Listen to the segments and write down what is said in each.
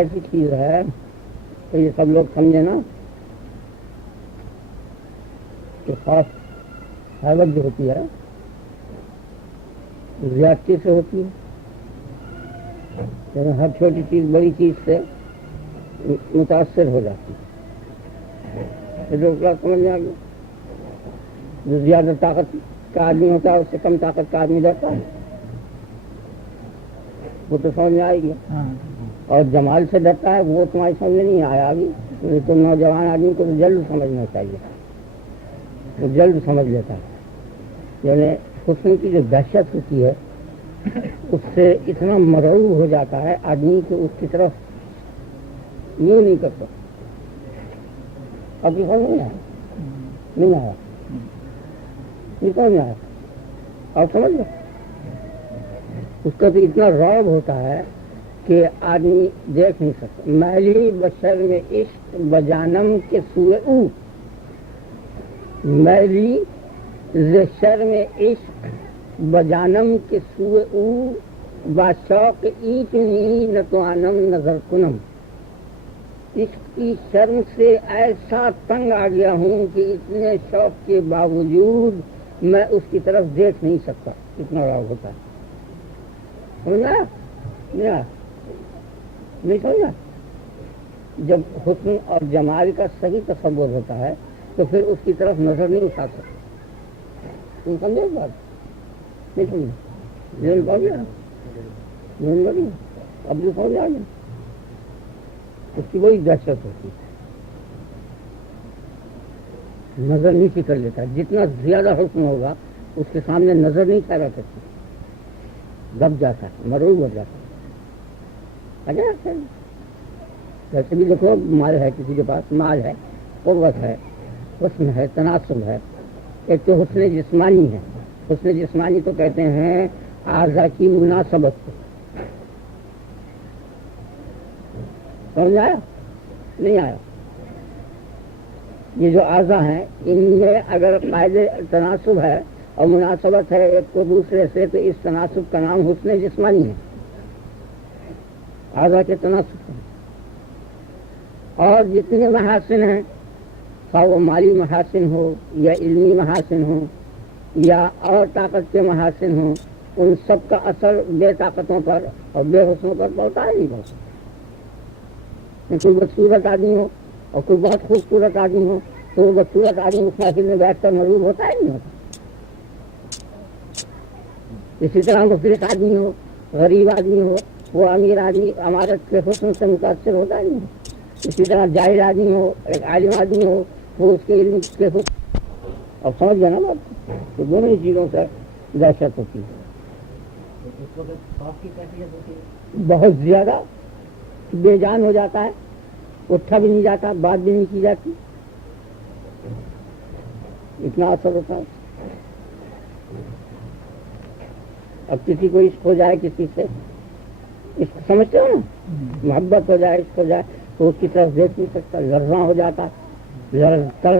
ایسی چیز ہے تو یہ سب لوگ سمجھے نا کہ خاص حالت جو ہوتی ہے زیادتی سے ہوتی ہے، یعنی ہر چھوٹی چیز بڑی چیز سے متاثر ہو جاتی ہے. جو سمجھ میں آ گیا، جو زیادہ طاقت کا آدمی ہوتا ہے اس سے کم طاقت کا آدمی ڈرتا ہے، وہ تو سمجھ میں آئے گیا. اور جمال سے ڈرتا ہے وہ تمہاری سمجھ میں نہیں آیا ابھی. تو نوجوان آدمی کو تو جلد سمجھنا چاہیے، وہ جلد سمجھ لیتا ہے. یعنی حسن کی جو دہشت ہوتی ہے اس سے اتنا مرعوب ہو جاتا ہے آدمی کہ اس کی طرف یوں نہیں کرتا. اب یہ سمجھ نہیں آیا، نہیں آیا، نہیں سمجھ میں آیا. اور سمجھ لو اس کا تو اتنا رعب ہوتا ہے کہ آدمی دیکھ نہیں سکتا. میلی بشر میں عشق بجانم کے سوئے او، میلی شر میں عشق بجانم کے سوئے او، باشوق ایچ نی نتوانم نظر کنم. عشق کی شرم سے ایسا تنگ آ گیا ہوں کہ اتنے شوق کے باوجود میں اس کی طرف دیکھ نہیں سکتا. اتنا رعب ہوتا ہے. سمجھا نہیں سمجھا؟ جب حسن اور جمال کا صحیح تصور ہوتا ہے تو پھر اس کی طرف نظر نہیں اٹھا سکتا. تم سمجھے اس بات؟ نہیں سمجھا؟ ذہن پا گیا؟ ذہن لگی؟ اب جو سمجھ آ گیا اس کی وہی دہشت ہوتی ہے. نظر نیچے کر لیتا ہے. جتنا زیادہ حسن ہوگا اس کے سامنے نظر نہیں ٹھہرا سکتی، دب جاتا ہے، مرعوب ہو جاتا ہے. ویسے بھی دیکھو مال ہے، کسی کے پاس مال ہے، قوت ہے، حسن ہے، تناسب ہے. ایک تو حسن جسمانی ہے. حسن جسمانی تو کہتے ہیں اعضاء کی مناسبت کو. سمجھ آیا؟ نہیں آیا؟ یہ جو اعضاء ہیں ان میں اگر قائد تناسب ہے اور مناسبت ہے ایک کو دوسرے سے تو اس تناسب کا نام حسن جسمانی ہے. اعضاء کے تناسب ہے. اور جتنے محاسن ہیں، خواہ وہ مالی محاسن ہو یا علمی محاسن ہو یا اور طاقت کے محاسن ہوں، ان سب کا اثر بے طاقتوں پر اور بے حسنوں پر پڑتا ہے. نہیں پڑتا. کوئی بدصورت آدمی ہو اور کوئی بہت خوبصورت آدمی ہو تو وہ بدصورت آدمی اس محفل میں بیٹھ کر مرعوب ہوتا ہے نہیں ہوتا. اسی طرح مفلس آدمی ہو، غریب آدمی ہو، وہ امیر آدمی عمارت کے حسن سے متاثر ہوتا ہے نہیں. اسی طرح جاہل آدمی ہو، ایک عالم آدمی ہو، وہ اس کے علم کے حسن. اب سمجھ گیا نا بات؟ تو دونوں ہی چیزوں سے دہشت ہوتی ہے. بہت زیادہ بے جان ہو جاتا ہے، اٹھا بھی نہیں جاتا، بات بھی نہیں کی جاتی. اتنا اثر ہوتا ہے. اب کسی کو عشق ہو جائے کسی سے، عشق سمجھتے ہو نا، محبت ہو جائے، عشق ہو جائے تو اس کی طرف دیکھ نہیں سکتا، لرزاں ہو جاتا ہے،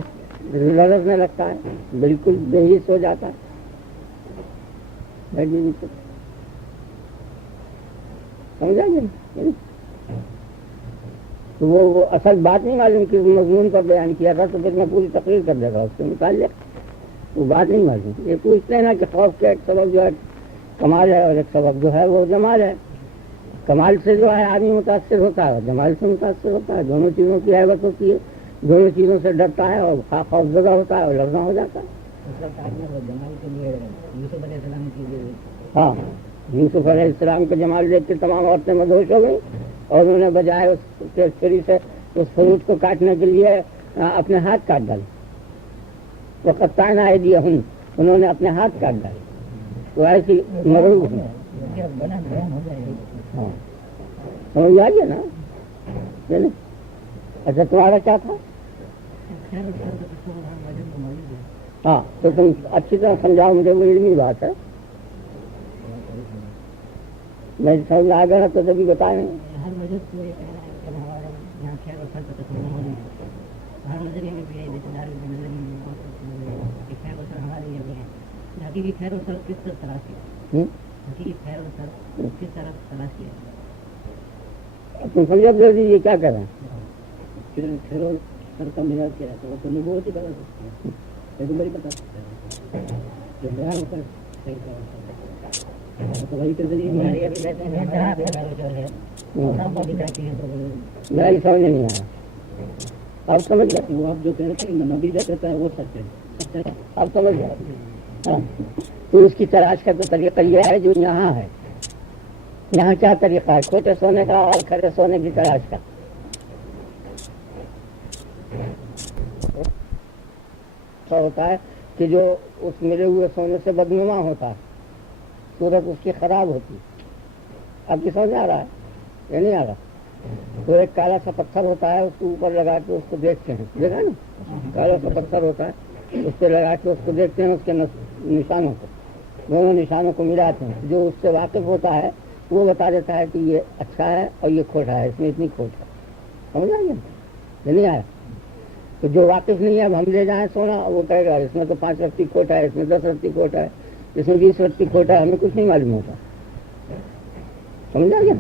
لرزنے لگتا ہے، بالکل بے حس ہو جاتا ہے. سمجھا گیا؟ تو وہ اصل بات نہیں معلوم کہ مضمون پر بیان کیا تھا تو پھر میں پوری تقریر کر دے گا اس سے نکال لیا. وہ بات نہیں معلوم. یہ پوچھتے ہیں نا کہ خوف کا ایک سبب جو ہے کمال ہے اور ایک سبب جو ہے وہ جمال ہے. کمال سے جو ہے آدمی متاثر ہوتا ہے اور جمال سے متاثر ہوتا ہے. دونوں چیزوں کی حیبت ہوتی ہے، دونوں چیزوں سے ڈرتا ہے اور خوف زدہ ہوتا ہے اور لرزاں ہو جاتا ہے. ہاں، یوسف علیہ السلام کا جمال دیکھ کے تمام عورتیں مدہوش ہو گئی اور انہوں نے بجائے اس کے چھری سے اس فروٹ کو کاٹنے کے لیے اپنے ہاتھ کاٹ ڈالے. وقطعنا ایدیہم، انہوں نے اپنے ہاتھ کاٹ ڈالے. تو ایسی مرعوب ہے. ہاں سمجھ آ گیا نا؟ اچھا تمہارا کیا تھا؟ ہاں تو تم اچھی طرح سمجھاؤ مجھے، وہ علمی بات ہے. میں سمجھ آ گیا تو تبھی بتائیں. حقیقی خیر و سر کس طرف تلاش کیا؟ حقیقی خیر و سر کس طرف تلاش کیا؟ تم سمجھا دے دیجیے کیا کر رہے ہیں. پھر سر کا مزاج کیا ہے تو وہ تو نبوت ہی کرا سکتے ہیں. یہ تو میری بتا سکتے ہیں جو بیان ہوتا ہے صحیح کرا تو وہی کے ذریعے میری سمجھ نہیں آیا. آپ سمجھ گئے. وہ آپ جو کہہ رہے تھے نبی جو کہتا ہے وہ سچ ہے. آپ سمجھ گئے. ہاں تو اس کی تلاش کا تو طریقہ یہ ہے جو یہاں ہے. یہاں کیا طریقہ ہے؟ کھوٹے سونے کا اور کھڑے سونے کی تلاش کا. ایسا ہوتا ہے کہ جو اس ملے ہوئے سونے سے بدنما ہوتا ہے صورت اس کی خراب ہوتی. آپ کی سمجھ آ رہا ہے یہ نہیں آ رہا. تو ایک کالا سا پتھر ہوتا ہے اس کو اوپر لگا کے اس کو دیکھتے ہیں. دیکھا نا کالا سا پتھر ہوتا ہے اس پہ لگا کے اس کو دیکھتے ہیں. اس کے نشانوں کو دونوں نشانوں کو ملاتے ہیں. جو اس سے واقف ہوتا ہے وہ بتا دیتا ہے کہ یہ اچھا ہے اور یہ کھوٹا ہے. اس میں اتنی کھوٹ ہے. سمجھ آئیے یہ نہیں آیا. تو جو واقف نہیں ہے اب ہم لے جائیں سونا وہ کہے گا اس میں تو 5 رتی کھوٹا ہے, اس میں 10 رتی کھوٹا ہے, اس میں 20 رتی کھوٹا ہے. ہمیں کچھ نہیں معلوم ہوتا. سمجھ آئیے.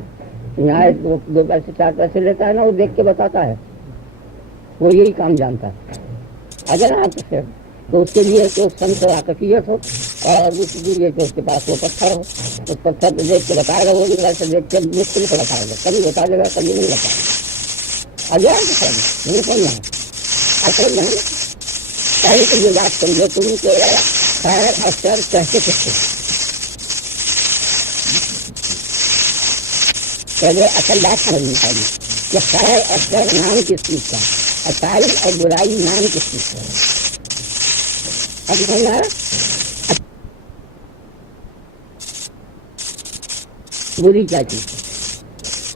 یہاں 2 پیسے 4 پیسے لیتا ہے نا وہ دیکھ کے بتاتا ہے. وہ یہی کام جانتا ہے. اگر آپ سے تو اس کے لیے کہ اس سن سے واقفیت ہو اور دوسری لیے کہ اس کے پاس وہ پتھر ہو. اس پتھر پہ دیکھ کے بتائے گا. وہ بھی ویسے دیکھ کے مشکل سے بتائے گا. کبھی بتا دے گا کبھی نہیں بتائے گا. آگے نہیں سمجھنا ہے. اصل نہیں پہلے تو یہ بات سمجھو تم کہ خیر اثر کیسے کہتے پہلے اصل بات سمجھنی چاہیے کہ خیر اثر نام کس چیز کا, اچھائی اور برائی نام کس چیز کا. اب سمجھا بری کیا چیز ہے.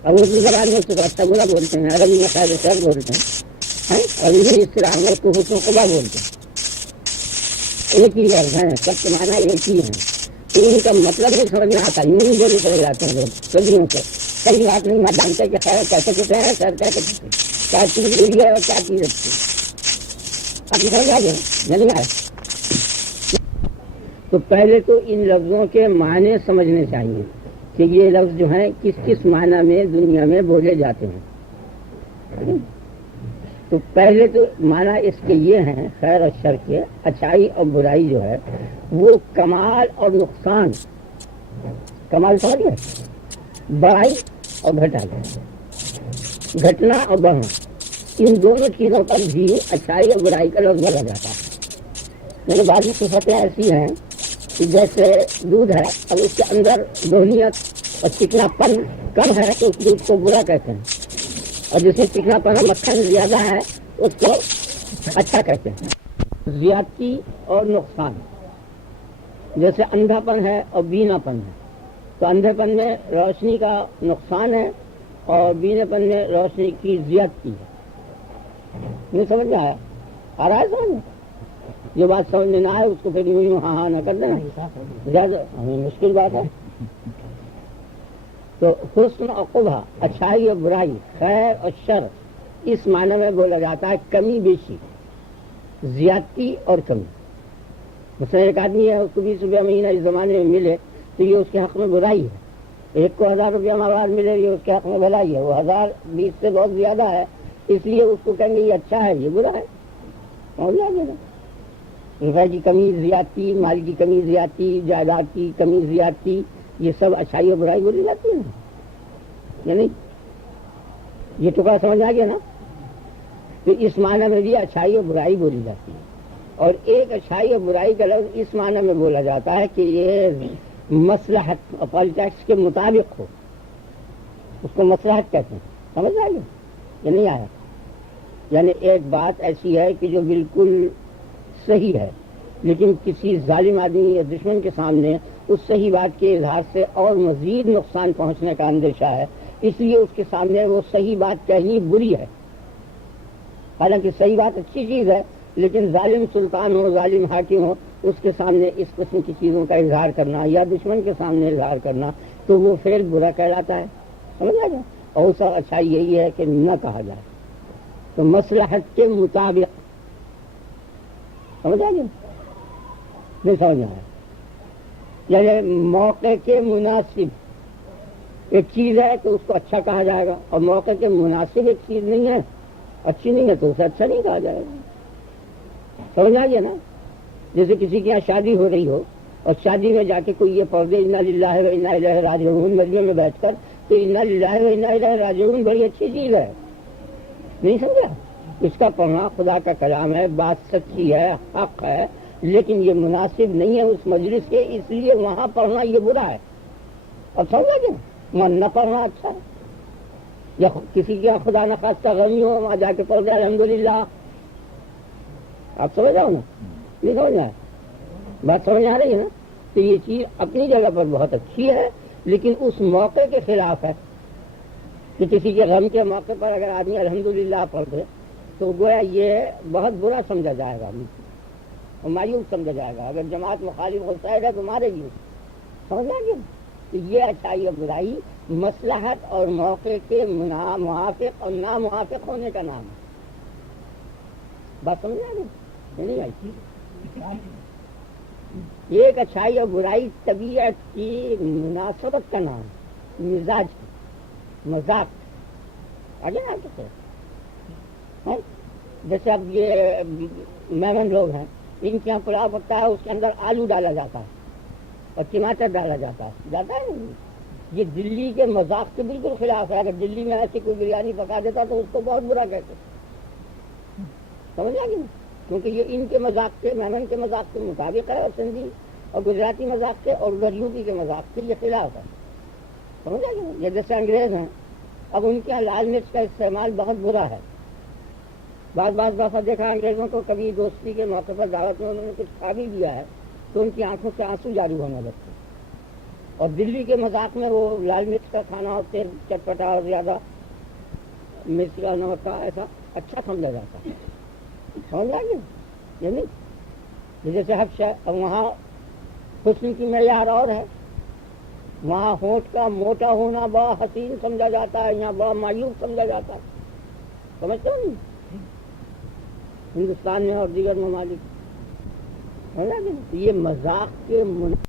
اب اس زبان میں اس کو اچھا برا بولتے ہیں. عربی میں خیر اثر بولتے ہیں اور اس طرح ہم کو حسن قبا بولتے ہیں. ایک ہی لفظ ہیں, سب کے معنی ایک ہی ہیں. ان کا مطلب نہیں سمجھ میں آتا. یوں ہی بولے چلے جاتے ہیں لوگ صدیوں سے. کئی بات نہیں جانتے کہ خیر کیسے کہتے ہیں, خیر کیسے کہتے ہیں, کیا چیز بری ہے اور کیا چیز اچھی ہے. آپ سمجھ آ گئے نہیں آئے. تو پہلے تو ان لفظوں کے معنی سمجھنے چاہیے کہ یہ لفظ جو ہیں کس کس معنی میں دنیا میں بولے جاتے ہیں. تو پہلے تو معنی اس کے یہ ہیں خیر اور شر کے, اچھائی اور برائی جو ہے وہ کمال اور نقصان. کمال سمجھ گئے, بڑائی اور گھٹائی, گھٹنا اور بڑھنا, ان دونوں چیزوں پر بھی اچھائی اور برائی کا لفظ بولا جاتا ہے. میرے بعض صفتیں ایسی ہیں کہ جیسے دودھ ہے, اب اس کے اندر دہنیت اور چکنا پن کم ہے تو اس دودھ کو برا کہتے ہیں, اور جس میں چکنا پن مکھن زیادہ ہے اس کو اچھا کہتے ہیں. زیادتی اور نقصان, جیسے اندھا پن ہے اور بینا پن ہے. تو اندھے پن میں روشنی کا نقصان ہے اور بینے پن میں روشنی کی زیادتی ہے. نہیں سمجھ میں آیا؟ آ رہا ہے سمجھ میں؟ جو بات سمجھ میں نہ آئے اس کو پھر یوں ہاں ہاں نہ کر دینا, زیادہ ہمیں مشکل بات ہے. تو حسن اور قبح, اچھائی اور برائی, خیر اور شر, اس معنی میں بولا جاتا ہے کمی بیشی, زیادتی اور کمی. مثلا ایک آدمی ہے اس کو 20 روپیہ مہینہ اس زمانے میں ملے تو یہ اس کے حق میں برائی ہے. ایک کو 1000 روپیہ مواد ملے یہ اس کے حق میں بھلائی ہے. وہ 1020 سے بہت زیادہ ہے اس لیے اس کو کہیں گے یہ اچھا ہے یہ برا ہے. سمجھ آ گیا نا. روپے کی کمی زیادتی, مال کی کمی زیادتی, جائیداد کی کمی زیادتی, یہ سب اچھائی اور برائی بولی جاتی ہے نا, یا نہیں؟ یہ ٹکڑا سمجھ آ گیا نا. تو اس معنی میں بھی اچھائی اور برائی بولی جاتی ہے. اور ایک اچھائی اور برائی کا لفظ اس معنی میں بولا جاتا ہے کہ یہ مصلحت اور پالیٹکس کے مطابق ہو, اس کو مصلحت کہتے ہیں. سمجھ آ گیا یہ نہیں آیا؟ یعنی ایک بات ایسی ہے کہ جو بالکل صحیح ہے لیکن کسی ظالم آدمی یا دشمن کے سامنے اس صحیح بات کے اظہار سے اور مزید نقصان پہنچنے کا اندیشہ ہے, اس لیے اس کے سامنے وہ صحیح بات کہنی بری ہے. حالانکہ صحیح بات اچھی چیز ہے لیکن ظالم سلطان ہو, ظالم حاکم ہو, اس کے سامنے اس قسم کی چیزوں کا اظہار کرنا یا دشمن کے سامنے اظہار کرنا تو وہ فعل برا کہلاتا ہے. سمجھ آ گیا؟ اور اس کا اچھائی یہی ہے کہ نہ کہا جائے. تو مصلحت کے مطابق, سمجھ آ گیا نہیں سمجھ آیا؟ یعنی موقع کے مناسب, ایک چیز ہے تو اس کو اچھا کہا جائے گا، اور موقع کے مناسب ایک چیز نہیں ہے، اچھی نہیں ہے تو اسے اچھا نہیں کہا جائے گا. سمجھ آئیے نا؟ جیسے کسی کے یہاں شادی ہو رہی ہو اور شادی میں جا کے کوئی یہ پڑھ دے انا للہ و انا الیہ راجعون مجمع میں بیٹھ کر، تو انا للہ و انا الیہ راجعون بڑی اچھی چیز ہے، نہیں سمجھا؟ اس کا پڑھنا خدا کا کلام ہے، بات سچی ہے، حق ہے، لیکن یہ مناسب نہیں ہے اس مجلس کے، اس لیے وہاں پڑھنا یہ برا ہے. اب سمجھا کہ من نہ پڑھنا اچھا ہے. یا کسی کے خدا نخواستہ غمی ہو وہاں جا کے پڑھ دے الحمدللہ. آپ سمجھ رہے ہو نا؟ نہیں سمجھ رہا ہے؟ بات سمجھ آ رہی ہے نا؟ تو یہ چیز اپنی جگہ پر بہت اچھی ہے، لیکن اس موقع کے خلاف ہے کہ کسی کے غم کے موقع پر اگر آدمی الحمدللہ پڑھ دے تو گویا یہ بہت برا سمجھا جائے گا اور مایوس سمجھا جائے گا. اگر جماعت مخالف ہو سائڈ ہے تو مارے گی. سمجھ آ گیا؟ تو یہ اچھائی اور برائی مصلحت اور موقع کے موافق اور ناموافق ہونے کا نام ہے. بات سمجھ آ گئی نہیں آئی؟ ایک اچھائی اور برائی طبیعت کی مناسبت کا نام، مزاج کی، مذاق آگے نا کہتے ہیں. جیسے اب یہ میمن لوگ ہیں، ان کے یہاں پلاؤ پکتا ہے، اس کے اندر آلو ڈالا جاتا ہے اور ٹماٹر ڈالا جاتا ہے نہیں. یہ دلی کے مذاق کے بالکل خلاف ہے. اگر دلی میں ایسی کوئی بریانی پکا دیتا تو اس کو بہت برا کہتے. سمجھ آ گئی؟ کیونکہ یہ ان کے مذاق کے، میمن کے مذاق کے مطابق ہے، اور سندھی اور گجراتی مذاق کے اور یوپی کے مذاق کے یہ خلاف ہے. سمجھ آ گئی؟ یہ جیسے انگریز ہیں، اب ان کے یہاں لال مرچ کا استعمال بہت برا ہے. بعض دفعہ دیکھا انگریزوں کو کبھی دوستی کے موقع پر دعوت میں انہوں نے کچھ کھا بھی دیا ہے تو ان کی آنکھوں سے آنسو جاری ہونے لگتے. اور دلی کے مذاق میں وہ لال مرچ کا کھانا اور تیل چٹپٹا اور زیادہ مرچ کا نمک کا ایسا اچھا سمجھا جاتا ہے. سمجھ آ گیا؟ یہ نہیں جیسے حبش ہے، اب وہاں حسن کی معیار اور ہے، وہاں ہونٹ کا موٹا ہونا بڑا حسین سمجھا جاتا ہے، یہاں بڑا مایوب سمجھا جاتا ہے. سمجھتے ہو نہیں؟ ہندوستان میں اور دیگر ممالک یہ مذاق کے مناسب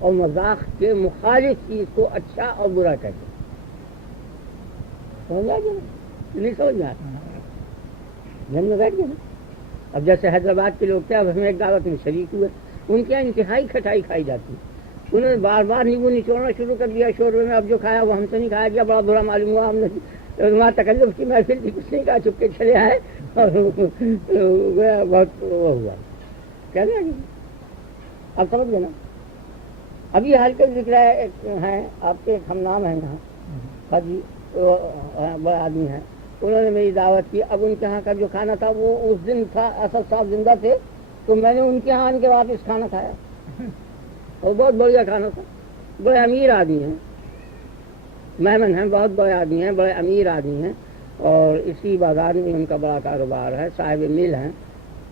اور مذاق کے مخالف چیز کو اچھا اور برا کہتے ہیں. سمجھا گیا نہیں؟ سمجھا جن میں بیٹھ گیا نا. اب جیسے حیدرآباد کے لوگ تھے، اب ہمیں ایک دعوت میں شریک ہوئے، ان کے یہاں انتہائی کھٹائی کھائی جاتی. انہوں نے بار بار نیبو نچوڑنا شروع کر دیا شوربے میں. اب جو کھایا وہ ہم سے نہیں کھایا گیا، بڑا برا معلوم ہوا. ہم نے وہاں تکلف کی محفل تھی، کچھ نہیں کہا، چپ کے چلے آئے اور بہت وہ ہوا. کہہ دیں اب سمجھ گئے نا؟ ابھی حال کے ذکر ہیں آپ کے ہم نام ہیں یہاں حاجی بڑے آدمی ہیں، انہوں نے میری دعوت کی. اب ان کے ہاں کا جو کھانا تھا وہ اس دن تھا، اسد صاحب زندہ تھے تو میں نے ان کے ہاں آنے کے واپس کھانا کھایا اور بہت بڑھیا کھانا تھا. بڑے امیر آدمی ہیں، میمن ہیں، بہت بڑے آدمی ہیں، بڑے امیر آدمی ہیں، اور اسی بازار میں ان کا بڑا کاروبار ہے، صاحب مل ہیں،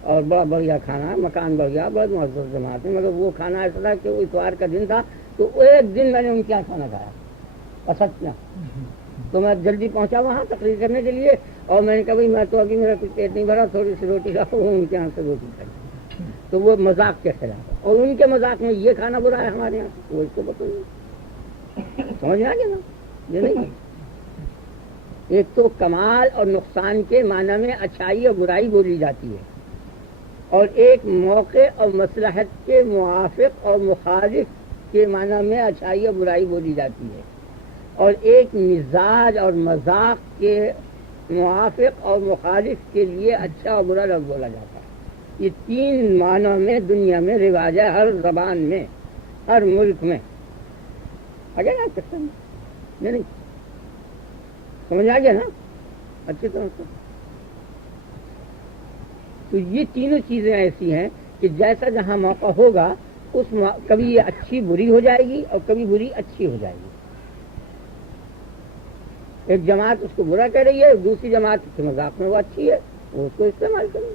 اور بڑا بڑھیا کھانا ہے، مکان بڑھیا، بہت معزز جماعت ہے. مگر وہ کھانا ایسا تھا کہ وہ اتوار کا دن تھا تو ایک دن میں نے ان کے یہاں کھانا کھایا اسد کیا. تو میں جلدی پہنچا وہاں تقریر کرنے کے لیے، اور میں نے کہا بھائی میں تو ابھی میرا کچھ پیٹ نہیں بھرا، تھوڑی سی روٹی لاؤ. ان کے یہاں سے روٹی کھائی. تو وہ مذاق کے خلاف ہے، اور ان کے مذاق میں یہ کھانا برا ہے ہمارے یہاں، وہ اس کو بتائیے. سمجھ آ گیا نا؟ یہ نہیں، ایک تو کمال اور نقصان کے معنی میں اچھائی اور برائی بولی جاتی ہے، اور ایک موقع اور مصلحت کے موافق اور مخالف کے معنی میں اچھائی اور برائی بولی جاتی ہے، اور ایک مزاج اور مذاق کے موافق اور مخالف کے لیے اچھا اور برا لفظ بولا جاتا ہے. یہ تین معنوں میں دنیا میں رواج ہے، ہر زبان میں، ہر ملک میں. آگے نا سکتے نہیں سمجھ آ گیا نا اچھی طرح سے؟ تو یہ تینوں چیزیں ایسی ہیں کہ جیسا جہاں موقع ہوگا اس کبھی یہ اچھی بری ہو جائے گی اور کبھی بری اچھی ہو جائے گی. ایک جماعت اس کو برا کہہ رہی ہے، دوسری جماعت کے مذاق میں وہ اچھی ہے، وہ اس کو استعمال کرے گی.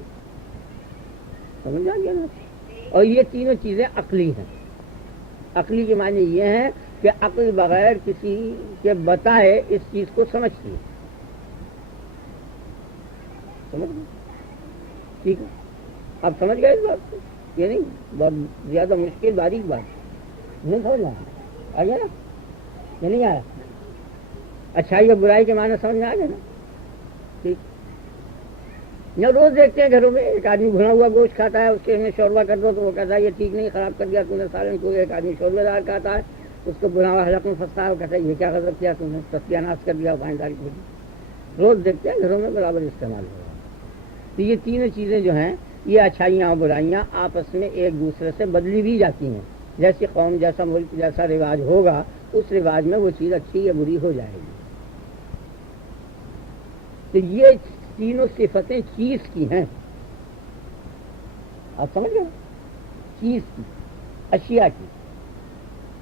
سمجھ آ گیا نا؟ اور یہ تینوں چیزیں عقلی ہیں. عقلی کے معنی یہ ہیں کہ عقل بغیر کسی کے بتائے اس چیز کو سمجھتی ہے. سمجھ گئے؟ ٹھیک ہے، آپ سمجھ گئے اس بات کو؟ یہ نہیں بہت زیادہ مشکل باریک بات نہیں سمجھنا آ گیا نا یہ نہیں آیا اچھائی اور برائی کے معنی سمجھ میں آ گیا نا ٹھیک نہ روز دیکھتے ہیں گھروں میں ایک آدمی بھنا ہوا گوشت کھاتا ہے اس کے میں شوربہ کر دو تو وہ کہتا ہے یہ ٹھیک نہیں خراب کر دیا تم نے سالن کو ایک آدمی شوربے دار کھاتا ہے اس کو بنا ہوا حلق میں پھنستا ہے وہ کہتا ہے یہ کیا غضب کیا تم نے ستیہ ناش کر دیا پائنداری کو روز دیکھتے ہیں گھروں میں برابر استعمال ہو رہا ہے تو یہ تینوں چیزیں جو ہیں یہ اچھائیاں اور برائیاں آپس میں ایک دوسرے سے بدلی بھی جاتی ہیں جیسی قوم جیسا ملک جیسا رواج ہوگا اس رواج میں وہ چیز اچھی یا بری ہو جائے گی تو یہ تینوں صفتیں چیز کی ہیں آپ سمجھ گئے چیز کی اشیاء کی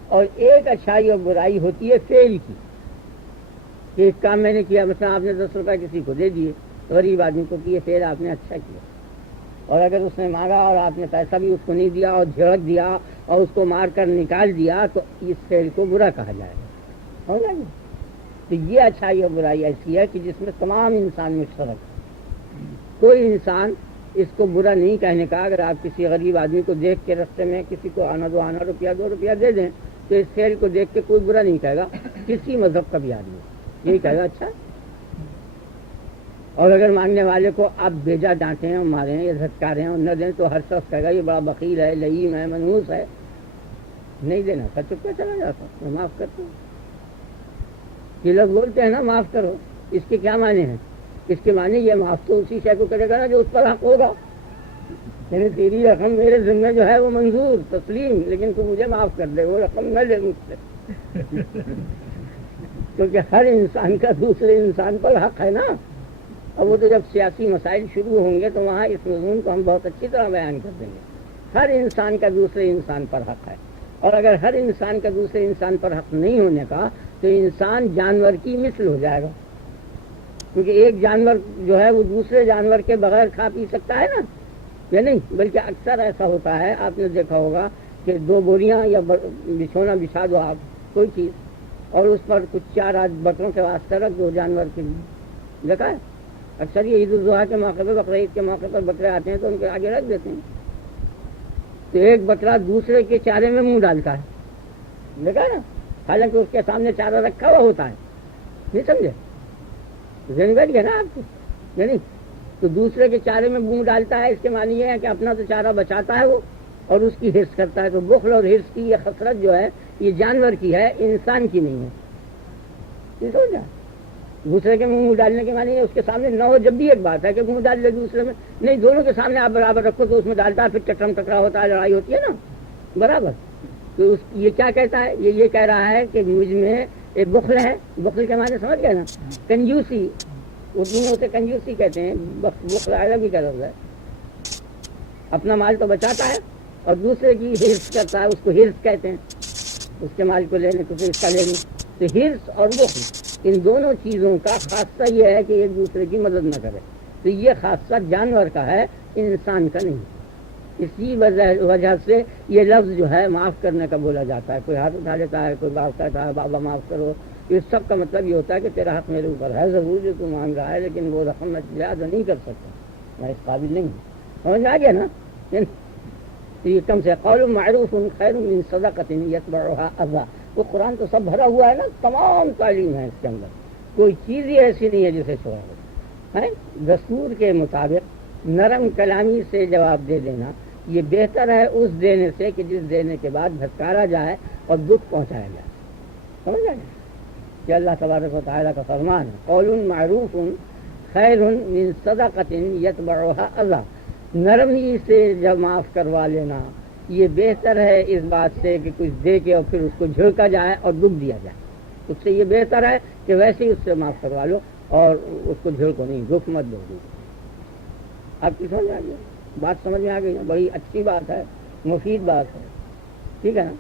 اور ایک اچھائی اور برائی ہوتی ہے فعل کی کہ ایک کام میں نے کیا مثلا آپ نے 10 روپے کسی کو دے دیے غریب آدمی کو کہ یہ فعل آپ نے اچھا کیا اور اگر اس نے مانگا اور آپ نے پیسہ بھی اس کو نہیں دیا اور جھڑک دیا اور اس کو مار کر نکال دیا تو اس فعل کو برا کہا جائے گا ہو جائے گا تو یہ اچھائی اور برائی ایسی ہے کہ جس میں تمام انسان مشترک کوئی انسان اس کو برا نہیں کہنے کا اگر آپ کسی غریب آدمی کو دیکھ کے رستے میں کسی کو آنا 2 روپیہ دے دیں تو اس فعل کو دیکھ کے کوئی برا نہیں کہے گا کسی مذہب کا بھی آدمی یہی کہے گا اچھا اور اگر مانگنے والے کو آپ بیجا ڈانٹیں اور ماریں یا دھتکاریں اور نہ دیں تو ہر شخص کہے گا یہ بڑا بخیل ہے لئیم ہے منحوس ہے نہیں دینا تھا چپ کر چلا جاتا میں معاف کرتا ہوں یہ لوگ بولتے ہیں نا معاف کرو اس کے کیا معنی ہیں اس کے معنی یہ معاف تو اسی شے کو کرے گا نا جو اس پر حق ہوگا یعنی تیری رقم میرے ذمہ جو ہے وہ منظور تسلیم لیکن تو مجھے معاف کر دے وہ رقم نہ لے مجھ سے کیونکہ ہر انسان کا دوسرے انسان پر حق ہے نا اور وہ تو جب سیاسی مسائل شروع ہوں گے تو وہاں اس مضمون کو ہم بہت اچھی طرح بیان کر دیں گے ہر انسان کا دوسرے انسان پر حق ہے اور اگر ہر انسان کا دوسرے انسان پر حق نہیں ہونے کا تو انسان جانور کی مثل ہو جائے گا کیونکہ ایک جانور جو ہے وہ دوسرے جانور کے بغیر کھا پی سکتا ہے نا یا نہیں بلکہ اکثر ایسا ہوتا ہے آپ نے دیکھا ہوگا کہ 2 بوریاں یا بچھونا بچھا دو آپ کوئی چیز اور اس پر کچھ 4 بکروں کے واسطے رکھ دو جانور کے لیے دیکھا ہے اکثر یہ عید الاضحیٰ کے موقع پہ بقرعید کے موقع پر بکرے آتے ہیں تو ان کے آگے رکھ دیتے ہیں تو ایک بکرا دوسرے کے چارے میں منہ ڈالتا ہے دیکھا نا حالانکہ اس کے سامنے چارہ رکھا ہوا ہوتا ہے نہیں سمجھے ذہن بیٹھ گیا نا آپ کو نہیں تو دوسرے کے چارے میں منہ ڈالتا ہے اس کے معنی یہ ہے کہ اپنا تو چارہ بچاتا ہے وہ اور اس کی حرص کرتا ہے تو بخل اور حرص کی یہ خسرت جو ہے یہ جانور کی ہے انسان کی نہیں ہے یہ سمجھا دوسرے کے منہ ڈالنے کے معنی اس کے سامنے نہ ہو جب بھی ایک بات ہے کہ منہ ڈال لے دوسرے میں نہیں دونوں کے سامنے آپ برابر رکھو تو اس میں ڈالتا ہے پھر چٹرم ٹکرا ہوتا ہے لڑائی ہوتی ہے نا برابر تو یہ کیا کہتا ہے یہ کہہ رہا ہے کہ مجھ میں ایک بخل ہے بخل کے معنی سمجھ گئے نا کنجوسی اردو میں اسے کنجوسی کہتے ہیں بخل الگ ہی کا لفظ ہے اپنا مال تو بچاتا ہے اور دوسرے کی حرص کرتا ہے اس کو حرص کہتے ہیں اس کے مال کو لینے کو اس کا لینے تو حرص اور بخل ان دونوں چیزوں کا خاصہ یہ ہے کہ ایک دوسرے کی مدد نہ کرے تو یہ خاصہ جانور کا ہے انسان کا نہیں اسی وجہ سے یہ لفظ جو ہے معاف کرنے کا بولا جاتا ہے کوئی ہاتھ اٹھا لیتا ہے کوئی بات کہتا ہے بابا معاف کرو اس سب کا مطلب یہ ہوتا ہے کہ تیرا حق میرے اوپر ہے ضرور جو تو مانگ رہا ہے لیکن وہ رقم میں زیادہ نہیں کر سکتا میں اس قابل نہیں ہوں سمجھ آ گیا نا یہ کم سے قول معروف خیر من صدقۃ یتبعها اذى وہ قرآن تو سب بھرا ہوا ہے نا تمام تعلیم ہے اس کے اندر کوئی چیز ہی ایسی نہیں ہے جسے چھوڑا ہے دستور کے مطابق نرم کلامی سے جواب دے دینا یہ بہتر ہے اس دینے سے کہ جس دینے کے بعد دھتکارا جائے اور دکھ پہنچایا جائے سمجھ آئے کہ اللہ تبارک و تعالیٰ کا فرمان ہے قول معروف خیر من صدقۃ یتبعها اذى نرمی سے جب معاف کروا لینا یہ بہتر ہے اس بات سے کہ کچھ دے کے اور پھر اس کو جھڑکا جائے اور دکھ دیا جائے اس سے یہ بہتر ہے کہ ویسے ہی اس سے معاف کروا لو اور اس کو جھڑکو نہیں دکھ مت دو آپ کی سمجھ آ گئی بات سمجھ میں آ گئی بڑی اچھی بات ہے مفید بات ہے ٹھیک ہے نا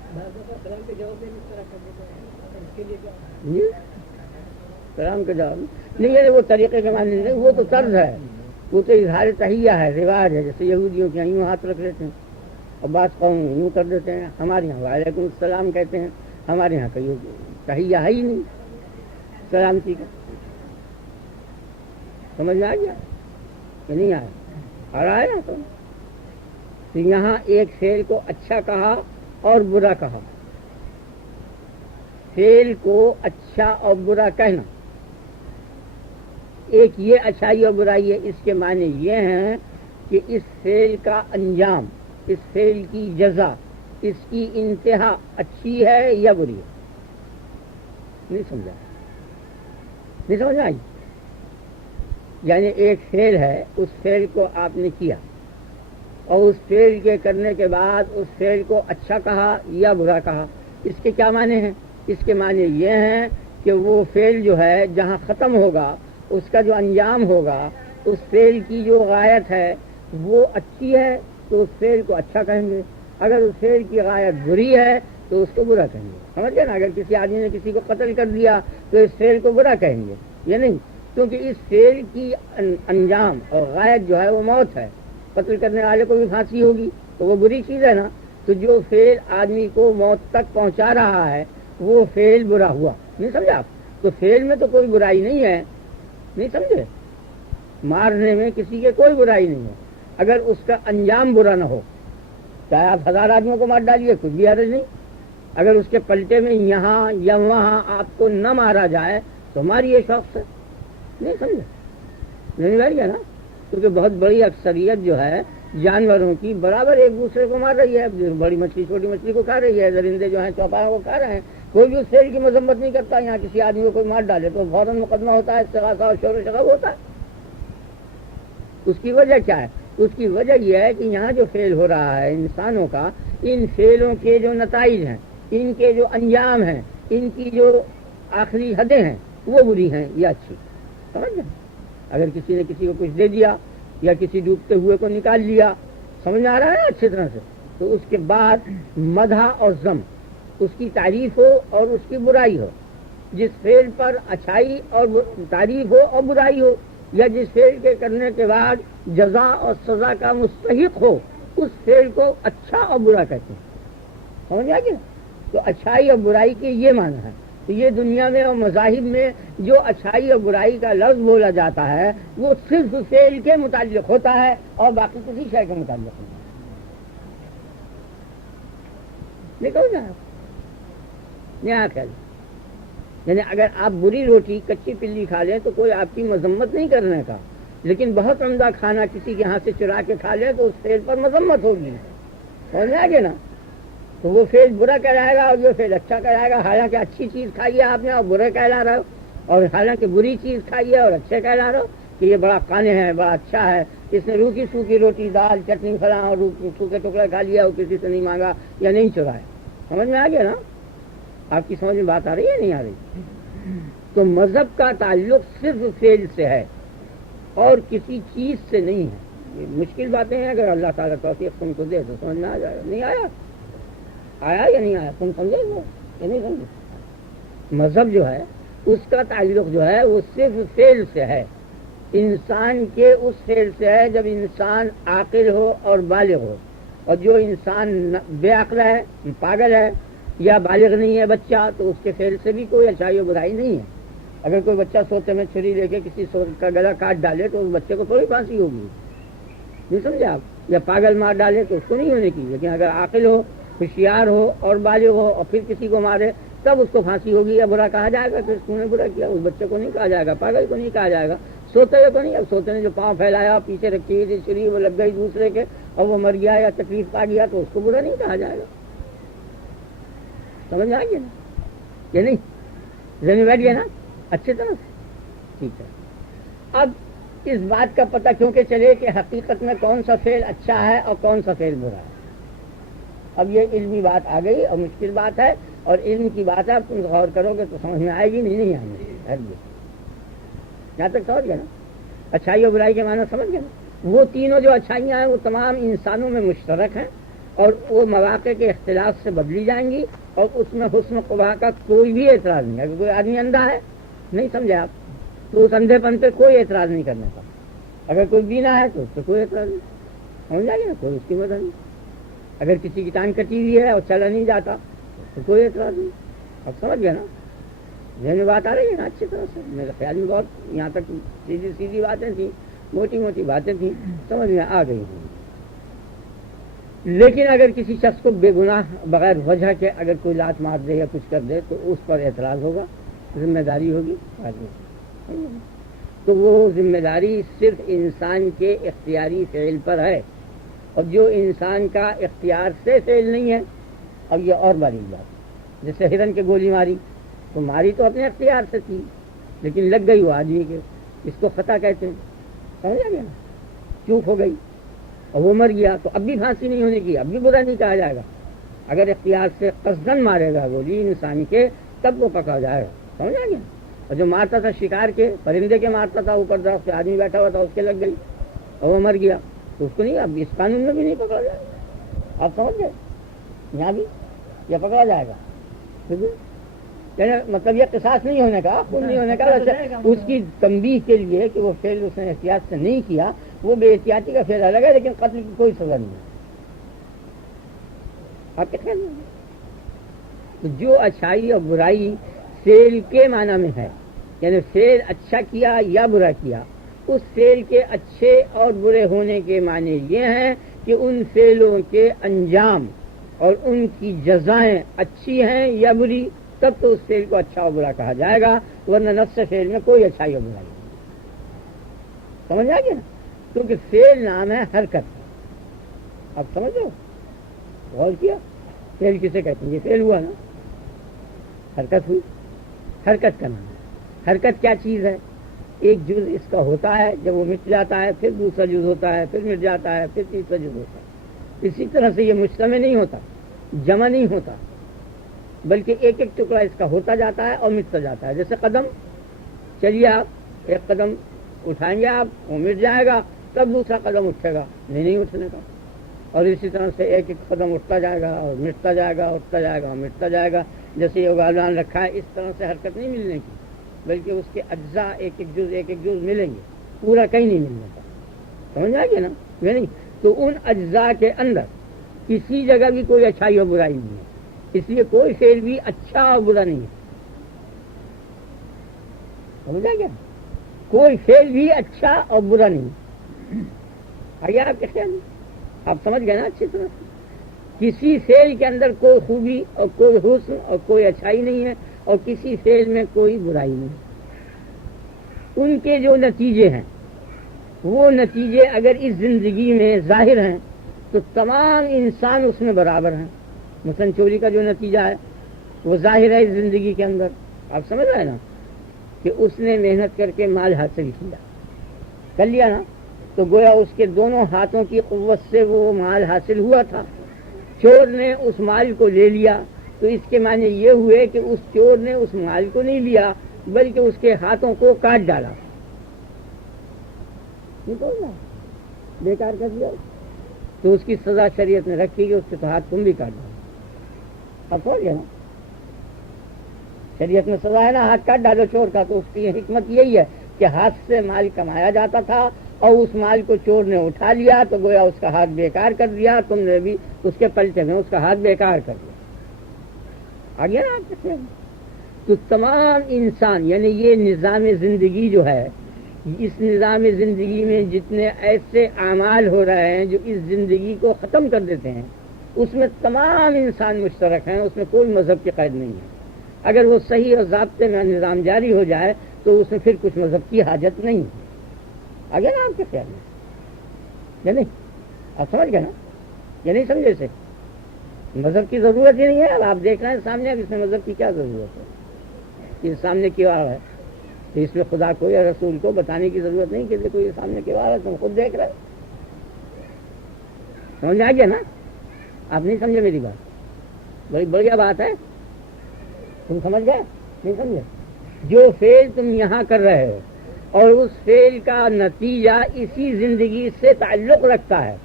سلام کے جواب نہیں ہے وہ طریقے کے معنی نہیں وہ تو طرز ہے وہ تو اظہار تحیہ ہے رواج ہے جیسے یہودیوں کے یوں ہاتھ رکھ لیتے ہیں اور بعض قوم یوں کر دیتے ہیں ہمارے یہاں وعلیکم السلام کہتے ہیں ہمارے یہاں کہیں تحیہ ہے ہی نہیں سلامتی کا سمجھ میں آ گیا کہ نہیں آیا آ رہا ہے نا تو تو یہاں ایک فعل کو اچھا کہا اور برا کہا. فعل کو اچھا اور برا کہنا، ایک یہ اچھائی اور برائی ہے. اس کے معنی یہ ہیں کہ اس فعل کا انجام، اس فعل کی جزا، اس کی انتہا اچھی ہے یا بری ہے. نہیں سمجھا؟ نہیں سمجھ آئی؟ یعنی ایک فعل ہے، اس فعل کو آپ نے کیا اور اس فعل کے کرنے کے بعد اس فعل کو اچھا کہا یا برا کہا. اس کے کیا معنی ہیں؟ اس کے معنی یہ ہیں کہ وہ فعل جو ہے جہاں ختم ہوگا، اس کا جو انجام ہوگا، اس فعل کی جو غایت ہے وہ اچھی ہے تو اس فعل کو اچھا کہیں گے، اگر اس فعل کی غایت بری ہے تو اس کو برا کہیں گے. سمجھ گئے نا؟ اگر کسی آدمی نے کسی کو قتل کر دیا تو اس فعل کو برا کہیں گے، یہ نہیں، کیونکہ اس فعل کی انجام اور غایت جو ہے وہ موت ہے. قتل کرنے والے کو بھی پھانسی ہوگی تو وہ بری چیز ہے نا. تو جو فعل آدمی کو موت تک پہنچا رہا ہے وہ فعل برا ہوا. نہیں سمجھا آپ؟ تو فعل میں تو کوئی برائی نہیں ہے. نہیں سمجھے؟ مارنے میں کسی کے کوئی برائی نہیں ہے اگر اس کا انجام برا نہ ہو. چاہے آپ 1000 آدمیوں کو مار ڈالیے، کچھ بھی حرج نہیں. اگر اس کے پلٹے میں یہاں یا وہاں آپ کو نہ مارا جائے تو ماریے شوق سے. نہیں سمجھے؟ نہیں بیٹھ گیا نا؟ کیونکہ بہت بڑی اکثریت جو ہے جانوروں کی برابر ایک دوسرے کو مار رہی ہے. بڑی مچھلی چھوٹی مچھلی کو کھا رہی ہے، درندے جو ہیں چوپایوں کو کھا رہے ہیں. کوئی بھی اس فعل کی مذمت نہیں کرتا. یہاں کسی آدمی کو کوئی مار ڈالے تو فوراً مقدمہ ہوتا ہے، استغاثہ اور شور و شغب ہوتا ہے. اس کی وجہ کیا ہے؟ اس کی وجہ یہ ہے کہ یہاں جو فعل ہو رہا ہے انسانوں کا، ان فعلوں کے جو نتائج ہیں، ان کے جو انجام ہیں، ان کی جو آخری حدیں ہیں وہ بری ہیں یا اچھی. سمجھ گئے؟ اگر کسی نے کسی کو کچھ دے دیا یا کسی ڈوبتے ہوئے کو نکال لیا، سمجھ میں آ رہا ہے اچھی طرح سے، تو اس کے بعد مدح اور ذم، اس کی تعریف ہو اور اس کی برائی ہو. جس فعل پر اچھائی اور تعریف ہو اور برائی ہو، یا جس فعل کے کرنے کے بعد جزا اور سزا کا مستحق ہو، اس فعل کو اچھا اور برا کہتے ہیں. سمجھ آ گیا؟ تو اچھائی اور برائی کے یہ معنی ہے. تو یہ دنیا میں اور مذاہب میں جو اچھائی اور برائی کا لفظ بولا جاتا ہے وہ صرف فعل کے متعلق ہوتا ہے اور باقی کسی شے کے متعلق نہیں. نکل جائے یہاں خیال. یعنی اگر آپ بری روٹی کچی پلی کھا لیں تو کوئی آپ کی مذمت نہیں کرنے کا، لیکن بہت عمدہ کھانا کسی کے ہاتھ سے چرا کے کھا لیں تو اس فعل پر مذمت ہوگی. سمجھ آ گیا نا؟ تو وہ فعل برا کہلائے گا اور یہ فعل اچھا کہلائے گا. حالانکہ اچھی چیز کھائی ہے آپ نے اور برا کہلا رہے ہو، اور حالانکہ بری چیز کھائی ہے اور اچھے کہلا رہے ہو کہ یہ بڑا قانع ہے، بڑا اچھا ہے، اس نے روکی سوکھی روٹی دال چٹنی فلاں اور سوکھے ٹکڑے کھا لیا اور کسی سے نہیں مانگا یا نہیں چرائے. سمجھ میں آ گیا نا؟ آپ کی سمجھ میں بات آ رہی ہے نہیں آ رہی؟ تو مذہب کا تعلق صرف فعل سے ہے اور کسی چیز سے نہیں ہے. یہ مشکل باتیں ہیں، اگر اللہ تعالیٰ توفیق تم کو دے تو سمجھ میں آ جائے گا. نہیں آیا؟ آیا یا نہیں آیا؟ تم سمجھے وہ یا نہیں سمجھے؟ مذہب جو ہے اس کا تعلق جو ہے وہ صرف فعل سے ہے، انسان کے اس فعل سے ہے جب انسان عاقل ہو اور بالغ ہو. اور جو انسان بے عقل ہے، پاگل ہے یا بالغ نہیں ہے بچہ، تو اس کے فعل سے بھی کوئی اچھائی و برائی نہیں ہے. اگر کوئی بچہ سوتے میں چھری لے کے کسی سوت کا گلا کاٹ ڈالے تو اس بچے کو تھوڑی پھانسی ہوگی. نہیں سمجھے آپ؟ یا پاگل مار ڈالے تو اس کو نہیں ہونے کی. لیکن اگر عاقل ہو، ہوشیار ہو اور بالغ ہو اور پھر کسی کو مارے تب اس کو پھانسی ہوگی یا برا کہا جائے گا. پھر اس نے برا کیا، اس بچے کو نہیں کہا جائے گا، پاگل کو نہیں کہا جائے گا. سوتے ہوئے کو نہیں. اب سوتے نے جو پاؤں پھیلایا پیچھے رکھی ہوئی تھی چھری، وہ لگ گئی دوسرے کے اور وہ مر گیا یا تکلیف پا گیا تو اس کو برا نہیں کہا جائے گا. سمجھ میں آ گیا نا؟ یہ نہیں زمین بیٹھ گیا نا اچھی طرح سے؟ ٹھیک ہے. اب اس بات کا پتہ کیونکہ چلے کہ حقیقت میں کون سا فعل اچھا ہے اور کون سا فعل برا ہے. اب یہ علمی بات آ گئی اور مشکل بات ہے اور علم کی بات ہے. اب تم غور کرو گے تو سمجھ میں آئے گی، نہیں آئے گی. یہاں تک سمجھ گئے نا؟ اچھائی اور برائی کے معنی سمجھ گئے نا؟ وہ تینوں جو اچھائیاں ہیں وہ تمام انسانوں میں مشترک ہیں اور وہ مواقع کے اختلاف سے بدلی جائیں گی اور اس میں حسن قبح کا کوئی بھی اعتراض نہیں. اگر کوئی آدمی اندھا ہے، نہیں سمجھے آپ، تو اس اندھے پن پہ کوئی اعتراض نہیں کرنے کا. اگر کوئی بینا ہے تو اس پہ کوئی اعتراض نہیں. سمجھ آئے گی نا؟ کوئی اس کی مدد نہیں. اگر کسی کی ٹانگ کٹی ہوئی ہے اور چلا نہیں جاتا تو کوئی اعتراض نہیں. اب سمجھ گئے نا؟ ذہن میں بات آ رہی ہے نا اچھی طرح سے؟ میرے خیال میں بہت یہاں تک سیدھی سیدھی باتیں تھیں، موٹی موٹی باتیں تھیں، سمجھ میں آ گئی ہوں. لیکن اگر کسی شخص کو بے گناہ بغیر وجہ کے اگر کوئی لات مار دے یا کچھ کر دے تو اس پر اعتراض ہوگا، ذمہ داری ہوگی آدمی، تو وہ ذمہ داری صرف انسان کے اختیاری فعل پر ہے، اور جو انسان کا اختیار سے فعل نہیں ہے، اب یہ اور باری بات، جیسے ہرن کے گولی ماری تو ماری تو اپنے اختیار سے تھی لیکن لگ گئی وہ آدمی کے، اس کو خطا کہتے ہیں، سمجھا گیا نا، چوک ہو گئی اور وہ مر گیا تو اب بھی پھانسی نہیں ہونے کی، اب بھی برا نہیں کہا جائے گا۔ اگر اختیار سے قصدن مارے گا گولی انسان کے تب وہ پکڑا جائے گا، سمجھا گیا۔ اور جو مارتا تھا شکار کے پرندے کے مارتا تھا، اوپر درخت پہ آدمی بیٹھا ہوا تھا اس کے لگ گئی اور وہ مر گیا تو اس کو نہیں، اب اس قانون میں بھی نہیں پکڑا جائے گا، آپ سمجھ گئے، یہاں بھی یہ پکڑا جائے گا، مطلب یہ قصاص نہیں ہونے کا، خون نہیں ہونے کا، اس کی تنبیہ کے لیے کہ وہ فعل اس نے احتیاط سے نہیں کیا، وہ بے احتیاطی کا فعل الگ ہے لیکن قتل کی کوئی سزا نہیں ہے۔ آپ کے خیال میں تو جو اچھائی اور برائی فعل کے معنی میں ہے، یعنی فعل اچھا کیا یا برا کیا، اس فعل کے اچھے اور برے ہونے کے معنی یہ ہیں کہ ان فعلوں کے انجام اور ان کی جزائیں اچھی ہیں یا بری، تب تو اس فعل کو اچھا اور برا کہا جائے گا، ورنہ نفس فعل میں کوئی اچھائی اور برائی نہیں۔ سمجھ آ گیا نا، کیونکہ فعل نام ہے حرکت، آپ سمجھ لو، غور کیا، فعل کسے کہتے ہیں؟ یہ فعل ہوا نا، حرکت ہوئی، حرکت کا نام ہے۔ حرکت کیا چیز ہے؟ ایک جز اس کا ہوتا ہے، جب وہ مٹ جاتا ہے پھر دوسرا جز ہوتا ہے، پھر مٹ جاتا ہے، پھر تیسرا جز ہوتا ہے۔ اسی طرح سے یہ مجتمع نہیں ہوتا، جمع نہیں ہوتا، بلکہ ایک ایک ٹکڑا اس کا ہوتا جاتا ہے اور مٹتا جاتا ہے۔ جیسے قدم، چلیے آپ ایک قدم اٹھائیں گے آپ، وہ مٹ جائے گا، تب دوسرا قدم اٹھے گا، نہیں اٹھنے کا، اور اسی طرح سے ایک ایک قدم اٹھتا جائے گا اور مٹتا جائے گا، اٹھتا جائے گا اور مٹتا جائے گا۔ جیسے یہ غالبان رکھا ہے، اس طرح سے حرکت نہیں ملنے کی، بلکہ اس کے اجزاء ایک ایک جز ملیں گے، پورا کہیں نہیں ملنے کا، سمجھ آئے گا نا؟ یہ نہیں تو ان اجزاء کے اندر کسی جگہ بھی کوئی اچھائی اور برائی نہیں ہے، اس لیے کوئی فعل بھی اچھا اور برا نہیں ہے، سمجھ آئے گا؟ کوئی فعل بھی اچھا اور برا نہیں ہے۔ آگے آپ کے خیال میں آپ سمجھ گئے نا اچھی طرح سے؟ کسی فعل کے اندر کوئی خوبی اور کوئی حسن اور کوئی اچھائی نہیں ہے، اور کسی فعل میں کوئی برائی نہیں ہے۔ ان کے جو نتیجے ہیں وہ نتیجے اگر اس زندگی میں ظاہر ہیں تو تمام انسان اس میں برابر ہیں۔ مثلا چوری کا جو نتیجہ ہے وہ ظاہر ہے اس زندگی کے اندر، آپ سمجھ رہے ہیں نا، کہ اس نے محنت کر کے مال حاصل کر لیا نا، تو گویا اس کے دونوں ہاتھوں کی قوت سے وہ مال حاصل ہوا تھا۔ چور نے اس مال کو لے لیا تو اس کے معنی یہ ہوئے کہ اس چور نے اس مال کو نہیں لیا بلکہ اس کے ہاتھوں کو کاٹ ڈالا، بیکار کر دیا، تو اس کی سزا شریعت نے رکھی کہ اس کے تو ہاتھ تم بھی کاٹ ڈالو۔ اب ہو گیا نا، شریعت میں سزا ہے نا، ہاتھ کاٹ ڈالو چور کا، تو اس کی حکمت یہی ہے کہ ہاتھ سے مال کمایا جاتا تھا اور اس مال کو چور نے اٹھا لیا تو گویا اس کا ہاتھ بیکار کر دیا، تم نے بھی اس کے پلٹے میں اس کا ہاتھ بیکار کر دیا۔ آ گیا نا آپ کے سامنے؟ تو تمام انسان یعنی یہ نظام زندگی جو ہے، اس نظام زندگی میں جتنے ایسے اعمال ہو رہے ہیں جو اس زندگی کو ختم کر دیتے ہیں، اس میں تمام انسان مشترک ہیں، اس میں کوئی مذہب کی قید نہیں ہے۔ اگر وہ صحیح اور ضابطے میں نظام جاری ہو جائے تو اس میں پھر کچھ مذہب کی حاجت نہیں ہے۔ آگے نا آپ کے خیال میں؟ یا نہیں؟ آپ سمجھ گئے نا؟ یا نہیں سمجھے سے؟ مذہب کی ضرورت ہی نہیں ہے۔ اب آپ دیکھ رہے ہیں سامنے، اب اس میں مذہب کی کیا ضرورت ہے؟ یہ سامنے کیوار ہے تو اس میں خدا کو یا رسول کو بتانے کی ضرورت نہیں کہ دیکھو یہ سامنے کیوار ہے، تم خود دیکھ رہے، سمجھ آ گیا نا؟ آپ نہیں سمجھے میری بات؟ بڑی بڑھیا بات ہے، تم سمجھ گئے؟ نہیں سمجھے؟ جو فعل تم یہاں کر رہے ہو اور اس فعل کا نتیجہ اسی زندگی سے تعلق رکھتا ہے،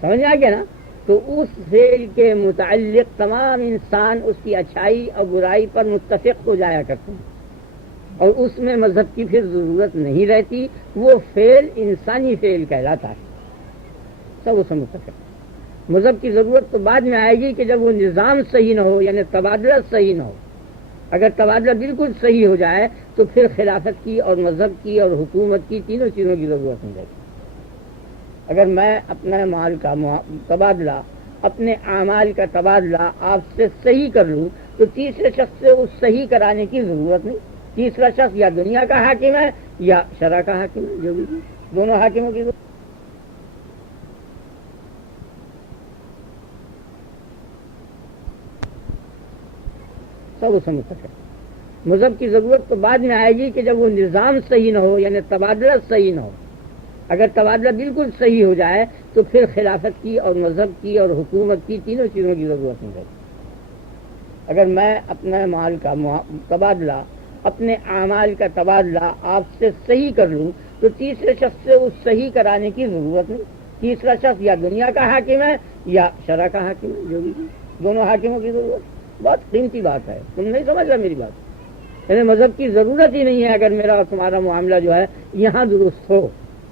سمجھ آ گیا نا؟ تو اس فعل کے متعلق تمام انسان اس کی اچھائی اور برائی پر متفق ہو جایا کرتے ہیں، اور اس میں مذہب کی پھر ضرورت نہیں رہتی، وہ فعل انسانی فعل کہلاتا ہے، سب اس میں متفق۔ مذہب کی ضرورت تو بعد میں آئے گی کہ جب وہ نظام صحیح نہ ہو، یعنی تبادلہ صحیح نہ ہو۔ اگر تبادلہ بالکل صحیح ہو جائے تو پھر خلافت کی اور مذہب کی اور حکومت کی تینوں چیزوں کی ضرورت نہیں رہتی۔ اگر میں اپنے مال کا تبادلہ، اپنے اعمال کا تبادلہ آپ سے صحیح کر لوں تو تیسرے شخص سے اس صحیح کرانے کی ضرورت نہیں. تیسرا شخص یا دنیا کا حاکم ہے یا شرع کا حاکم ہے، جو بھی دونوں حاکموں کی ضرورت. سب اس میں متفق ہے. مذہب کی ضرورت تو بعد میں آئے گی کہ جب وہ نظام صحیح نہ ہو، یعنی تبادلہ صحیح نہ ہو. اگر تبادلہ بالکل صحیح ہو جائے تو پھر خلافت کی اور مذہب کی اور حکومت کی تینوں چیزوں کی ضرورت نہیں رہتی. اگر میں اپنے مال کا تبادلہ، اپنے اعمال کا تبادلہ آپ سے صحیح کر لوں تو تیسرے شخص سے اس صحیح کرانے کی ضرورت نہیں. تیسرا شخص یا دنیا کا حاکم ہے یا شرع کا حاکم ہے، جو بھی دونوں حاکموں کی ضرورت. بہت قیمتی بات ہے، تم نہیں سمجھ رہا میری بات. یعنی مذہب کی ضرورت ہی نہیں ہے اگر میرا اور تمہارا معاملہ جو ہے یہاں درست ہو.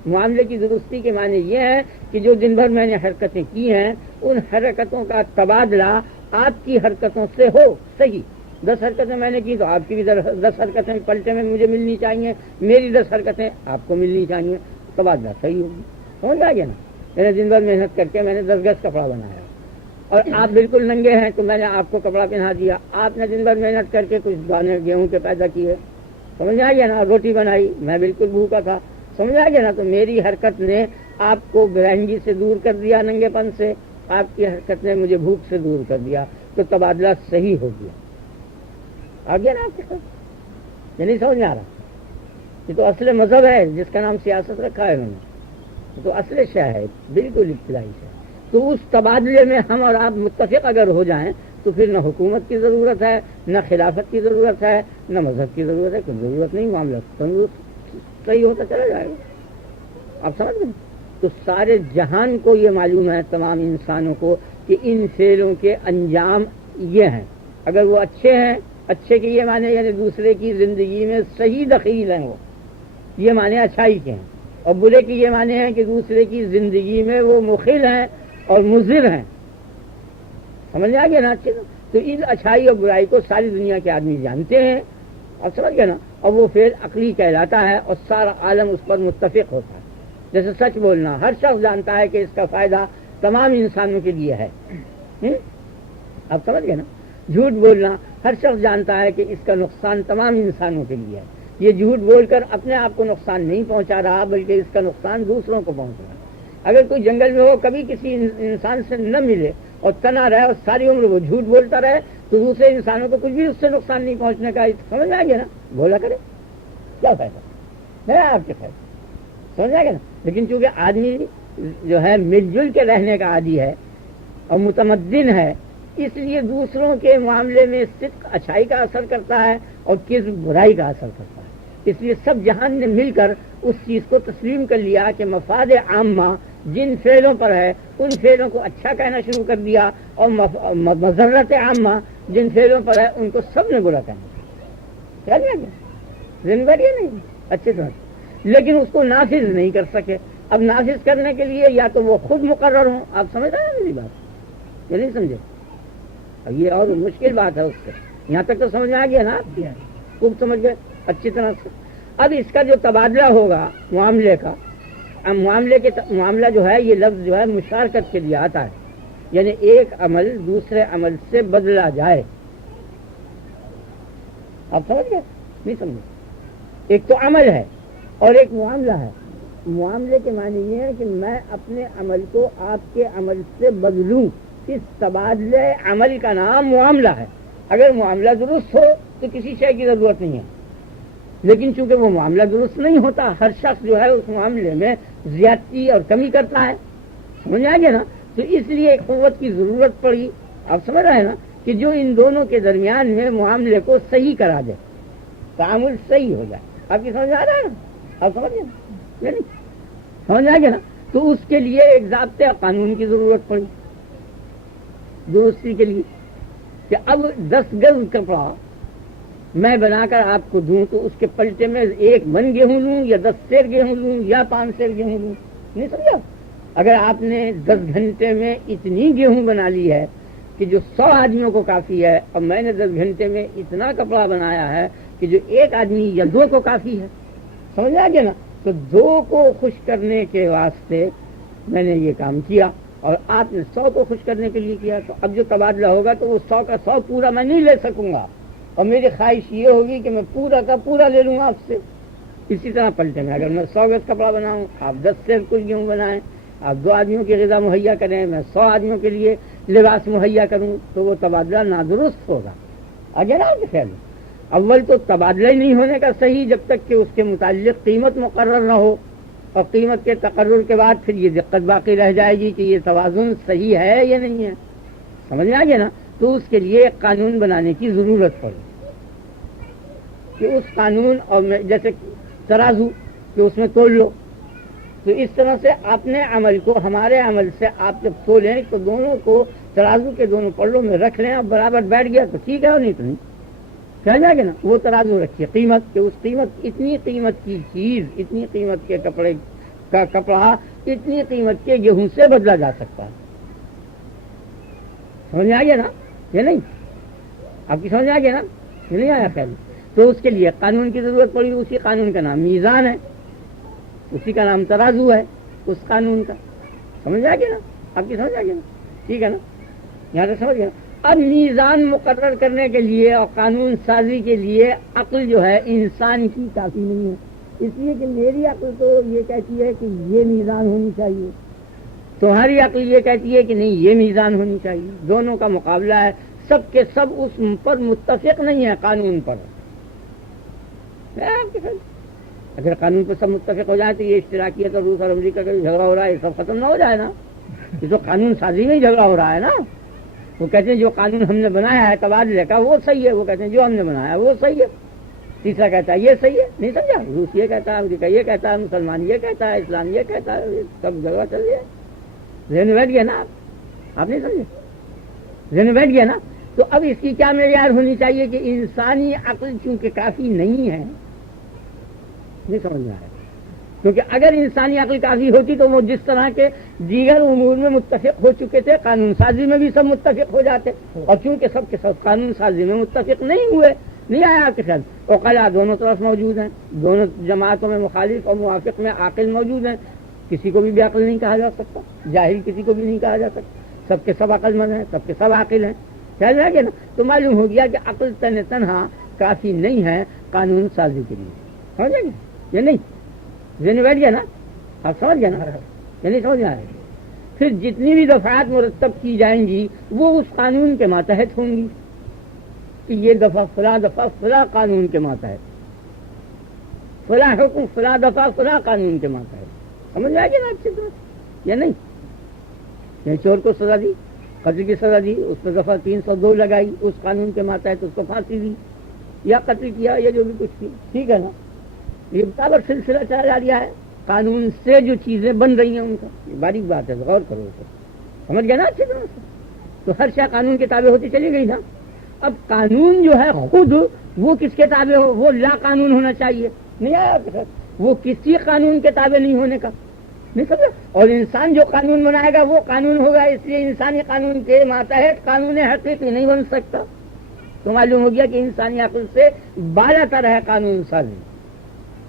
معاملے کی درستی کے معنی یہ ہے کہ جو دن بھر میں نے حرکتیں کی ہیں ان حرکتوں کا تبادلہ آپ کی حرکتوں سے ہو صحیح. 10 حرکتیں میں نے کی تو آپ کی بھی 10 حرکتیں پلٹے میں مجھے ملنی چاہیے، میری 10 حرکتیں آپ کو ملنی چاہیے، تبادلہ صحیح ہوگی. سمجھ آ گیا نا. میں نے دن بھر محنت کر کے میں نے 10 گز کپڑا بنایا اور آپ بالکل ننگے ہیں تو میں نے آپ کو کپڑا پہنا دیا. آپ نے دن بھر محنت کر کے کچھ دانے گیہوں کے پیدا کیے، سمجھ آ گیا نا. روٹی بنائی، میں بالکل بھوکا تھا، سمجھ آ گیا نا. تو میری حرکت نے آپ کو برہنگی سے دور کر دیا، ننگے پن سے. آپ کی حرکت نے مجھے بھوک سے دور کر دیا، تو تبادلہ صحیح ہو گیا. آ گیا نا آپ کے ساتھ؟ یہ نہیں سمجھ آ رہا. یہ تو اصل مذہب ہے جس کا نام سیاست رکھا ہے انہوں نے. یہ تو اصل شے ہے، بالکل ابتدائی شے. تو اس تبادلے میں ہم اور آپ متفق اگر ہو جائیں تو پھر نہ حکومت کی ضرورت ہے، نہ خلافت کی ضرورت ہے، نہ مذہب کی ضرورت ہے. کوئی ضرورت نہیں. معاملہ صحیح ہوتا چلا جائے گا. آپ سمجھ گئے؟ تو سارے جہان کو یہ معلوم ہے، تمام انسانوں کو، کہ ان فعلوں کے انجام یہ ہیں. اگر وہ اچھے ہیں، اچھے کے یہ معنی یعنی دوسرے کی زندگی میں صحیح دخیل ہیں، وہ یہ معنی اچھائی کے ہیں. اور برے کی یہ معنی ہے کہ دوسرے کی زندگی میں وہ مخل ہیں اور مضر ہیں. سمجھ آ گیا نا اچھے. تو ان اچھائی اور برائی کو ساری دنیا کے آدمی جانتے ہیں. آپ سمجھ گئے نا. اور وہ فعل عقلی کہلاتا ہے اور سارا عالم اس پر متفق ہوتا ہے. جیسے سچ بولنا، ہر شخص جانتا ہے کہ اس کا فائدہ تمام انسانوں کے لیے ہے. آپ سمجھ گئے نا. جھوٹ بولنا، ہر شخص جانتا ہے کہ اس کا نقصان تمام انسانوں کے لیے ہے. یہ جھوٹ بول کر اپنے آپ کو نقصان نہیں پہنچا رہا بلکہ اس کا نقصان دوسروں کو پہنچ رہا ہے. اگر کوئی جنگل میں ہو، کبھی کسی انسان سے نہ ملے اور تنا رہے اور ساری عمر وہ جھوٹ بولتا رہے تو دوسرے انسانوں کو کچھ بھی اس سے نقصان نہیں پہنچنے کا. سمجھ آ گیا نا. بولا کرے، کیا فائدہ ہے آپ کے فائدہ. سمجھ آ گیا نا. لیکن چونکہ آدمی جو ہے مل جل کے رہنے کا عادی ہے اور متمدن ہے، اس لیے دوسروں کے معاملے میں صدق اچھائی کا اثر کرتا ہے اور کذب برائی کا اثر کرتا ہے. اس لیے سب جہان نے مل کر اس چیز کو تسلیم کر لیا کہ مفاد عامہ جن فعلوں پر ہے ان فعلوں کو اچھا کہنا شروع کر دیا اور مضرت عامہ جن فعلوں پر ہے ان کو سب نے برا کہنا. زندگی نہیں اچھی طرح، لیکن اس کو نافذ نہیں کر سکے. اب نافذ کرنے کے لیے یا تو وہ خود مقرر ہوں. آپ سمجھ رہے ہیں میری بات؟ یہ نہیں سمجھے؟ اب یہ اور مشکل بات ہے. اس سے یہاں تک تو سمجھ میں آ گیا نا. آپ خوب سمجھ گئے اچھی طرح سے. اب اس کا جو تبادلہ ہوگا معاملے کا، معاملہ جو ہے یہ لفظ جو ہے مشارکت کے لیے آتا ہے، یعنی ایک عمل دوسرے عمل سے بدلا جائے. آپ سمجھ گئے؟ نہیں سمجھے؟ ایک تو عمل ہے اور ایک معاملہ ہے. معاملے کے معنی یہ ہے کہ میں اپنے عمل کو آپ کے عمل سے بدلوں. اس تبادلے عمل کا نام معاملہ ہے. اگر معاملہ درست ہو تو کسی شے کی ضرورت نہیں ہے. لیکن چونکہ وہ معاملہ درست نہیں ہوتا، ہر شخص جو ہے اس معاملے میں زیادتی اور کمی کرتا ہے. سمجھ آ گیا نا. تو اس لیے ایک قوت کی ضرورت پڑی. آپ سمجھ رہے ہیں نا کہ جو ان دونوں کے درمیان میں معاملے کو صحیح کرا دے، تعامل صحیح ہو جائے. آپ کی سمجھ آ رہا ہے نا؟ آپ سمجھ گئے یا نہیں؟ سمجھ آ گیا نا. تو اس کے لیے ایک ضابطے قانون کی ضرورت پڑی درستی کے لیے کہ اب 10 گز کپڑا میں بنا کر آپ کو دوں تو اس کے پلٹے میں 1 من گیہوں لوں یا 10 سیر گیہوں لوں یا 5 سیر گیہوں لوں. نہیں سمجھا؟ اگر آپ نے 10 گھنٹے میں اتنی گیہوں بنا لی ہے کہ جو 100 آدمیوں کو کافی ہے، اور میں نے 10 گھنٹے میں اتنا کپڑا بنایا ہے کہ جو 1 آدمی یا 2 کو کافی ہے. سمجھ آ گیا نا. تو 2 کو خوش کرنے کے واسطے میں نے یہ کام کیا اور آپ نے 100 کو خوش کرنے کے لیے کیا، تو اب جو تبادلہ ہوگا تو وہ 100 کا 100 پورا میں نہیں لے سکوں گا، اور میری خواہش یہ ہوگی کہ میں پورا کا پورا لے لوں گا آپ سے۔ اسی طرح پلٹے میں اگر میں 100 گز کپڑا بناؤں، آپ 10 سیر کل گیہوں بنائیں، آپ 2 آدمیوں کی غذا مہیا کریں، میں 100 آدمیوں کے لیے لباس مہیا کروں، تو وہ تبادلہ نادرست ہوگا۔ اگر آپ کے خیال میں اول تو تبادلہ ہی نہیں ہونے کا صحیح جب تک کہ اس کے متعلق قیمت مقرر نہ ہو، اور قیمت کے تقرر کے بعد پھر یہ دقت باقی رہ جائے گی کہ یہ توازن صحیح ہے یا نہیں ہے، سمجھ میں آ گیا نا؟ تو اس کے لیے ایک قانون بنانے کی ضرورت پڑے کہ اس قانون اور جیسے ترازو کہ اس میں تول لو، تو اس طرح سے اپنے عمل کو ہمارے عمل سے آپ جب تولیں تو دونوں کو ترازو کے دونوں پلوں میں رکھ لیں، اور برابر بیٹھ گیا تو ٹھیک ہے، اور نہیں تو نہیں، کہہ جائے گا نا؟ وہ ترازو رکھیے قیمت کہ اس قیمت، اتنی قیمت کی چیز، اتنی قیمت کے کپڑے کا کپڑا اتنی قیمت کے گیہوں سے بدلا جا سکتا ہے۔ سمجھ میں آ گیا نا یہ نہیں؟ آپ کی سمجھ میں آ گیا نا یہ نہیں آیا خیال؟ تو اس کے لیے قانون کی ضرورت پڑی، اسی قانون کا نام میزان ہے، اسی کا نام ترازو ہے، اس قانون کا سمجھ آ گیا نا؟ آپ کی سمجھ آ گیا نا؟ ٹھیک ہے نا؟ یہاں تک سمجھ گیا نا؟ اب میزان مقرر کرنے کے لیے اور قانون سازی کے لیے عقل جو ہے انسان کی کافی نہیں ہے، اس لیے کہ میری عقل تو یہ کہتی ہے کہ یہ میزان ہونی چاہیے، تمہاری عقل یہ کہتی ہے کہ نہیں یہ میزان ہونی چاہیے، دونوں کا مقابلہ ہے، سب کے سب اس پر متفق نہیں ہے قانون پر۔ اگر قانون پر سب متفق ہو جائے تو یہ اشتراکیت اور روس اور امریکہ کا جھگڑا ہو رہا ہے یہ سب ختم نہ ہو جائے نا؟ یہ تو قانون سازی میں جھگڑا ہو رہا ہے نا۔ وہ کہتے ہیں جو قانون ہم نے بنایا ہے تبادلے کا وہ صحیح ہے، وہ کہتے ہیں جو ہم نے بنایا ہے وہ صحیح ہے، تیسرا کہتا ہے یہ صحیح ہے، نہیں سمجھا؟ روس یہ کہتا ہے، امریکہ یہ کہتا ہے، مسلمان یہ کہتا ہے، اسلام یہ کہتا ہے، سب جگہ چل رہی ہے۔ ذہن بیٹھ گیا نا آپ نہیں سمجھے؟ ذہن بیٹھ گیا نا؟ تو اب اس کی کیا معیار ہونی چاہیے کہ انسانی عقل چونکہ کافی نہیں ہے، نہیں سمجھ میں آیا؟ کیونکہ اگر انسانی عقل کافی ہوتی تو وہ جس طرح کے دیگر امور میں متفق ہو چکے تھے قانون سازی میں بھی سب متفق ہو جاتے، اور چونکہ سب کے سب قانون سازی میں متفق نہیں ہوئے، نہیں آیا آپ کے ساتھ، عقلاء دونوں طرف موجود ہیں، دونوں جماعتوں میں مخالف اور موافق میں عاقل موجود ہیں، کسی کو بھی عقل نہیں کہا جا سکتا، جاہل کسی کو بھی نہیں کہا جا سکتا، سب کے سب عقل مند ہیں، سب کے سب عاقل ہیں، خیال رہ گیا نا؟ تو معلوم ہو گیا کہ عقل تنہا کافی نہیں ہے قانون سازی کے لیے، سمجھ گیا یہ نہیں؟ ذہن بیٹھ گیا نا؟ آپ سمجھ گیا نا؟ یہ نہیں سمجھ آئے؟ پھر جتنی بھی دفعات مرتب کی جائیں گی وہ اس قانون کے ماتحت ہوں گی کہ یہ دفعہ فلاں قانون کے ماتحت، فلاں حکم فلاں دفعہ فلاں قانون کے ماتحت، سمجھ آئے گی نا اچھی طرح؟ یا نہیں؟ یہ چور کو سزا دی، قتل کی سزا دی، اس پہ دفعہ 302 لگائی، اس قانون کے ماتحت اس کو پھانسی دی، یا قتل کیا یا جو بھی کچھ کی، ٹھیک ہے نا؟ یہ برابر سلسلہ چلا جا رہا ہے، قانون سے جو چیزیں بن رہی ہیں ان کا، یہ باریک بات ہے، غور کرو اسے، سمجھ گیا نا اچھی طرح سے؟ تو ہر شے قانون کے تابع ہوتی چلی گئی نا۔ اب قانون جو ہے خود وہ کس کے تابع ہو؟ وہ لا قانون ہونا چاہیے، نہیں آیا آپ کے ساتھ؟ وہ کسی قانون کے تابع نہیں ہونے کا، نہیں سمجھا؟ اور انسان جو قانون بنائے گا وہ قانون ہوگا، اس لیے انسانی قانون کے ماتحت قانون حقیقی نہیں بن سکتا۔ تو معلوم ہو گیا کہ انسانی عقل سے بالا تر ہے قانون سازی،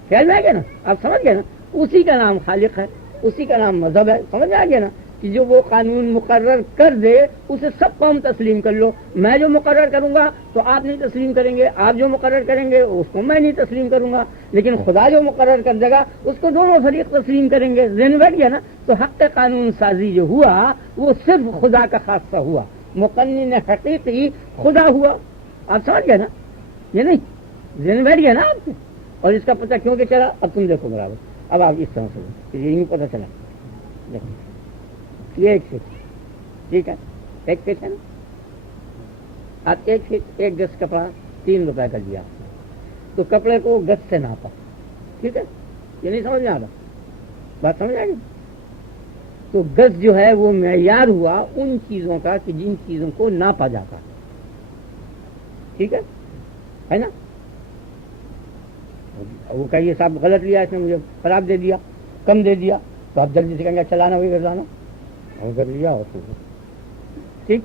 خیال میں آ گیا نا؟ آپ سمجھ گئے نا؟ اسی کا نام خالق ہے، اسی کا نام مذہب ہے، سمجھ آ گیا نا؟ کہ جو وہ قانون مقرر کر دے اسے سب قوم تسلیم کر لو، میں جو مقرر کروں گا تو آپ نہیں تسلیم کریں گے، آپ جو مقرر کریں گے اس کو میں نہیں تسلیم کروں گا، لیکن خدا جو مقرر کر دے گا اس کو دونوں فریق تسلیم کریں گے۔ ذہن بیٹھ گیا نا؟ تو حق قانون سازی جو ہوا وہ صرف خدا کا خاصہ ہوا، مقنن حقیقی خدا ہوا، آپ سمجھ گئے نا؟ یہ نہیں؟ ذہن بیٹھ گیا نا آپ سے؟ اور اس کا پتہ کیوں کہ چلا؟ اب تم دیکھو برابر، اب آپ اس طرح سے یوں پتہ چلا، دیکھو یہ ایک فٹ، ٹھیک ہے، ایک فٹ ہے نا؟ آپ ایک فٹ 1 گز کپڑا 3 روپے کا دیا، تو کپڑے کو گز سے ناپا، ٹھیک ہے؟ یہ نہیں سمجھ میں آ رہا؟ بات سمجھ آ گئی؟ تو گز جو ہے وہ معیار ہوا ان چیزوں کا کہ جن چیزوں کو ناپا جاتا، ٹھیک ہے نا؟ وہ کہیے صاحب غلط لیا، اس نے مجھے خراب دے دیا، کم دے دیا، تو آپ جلدی سے کہیں گے چلانا وہی گزانا، اور کر لیا اور ٹھیک،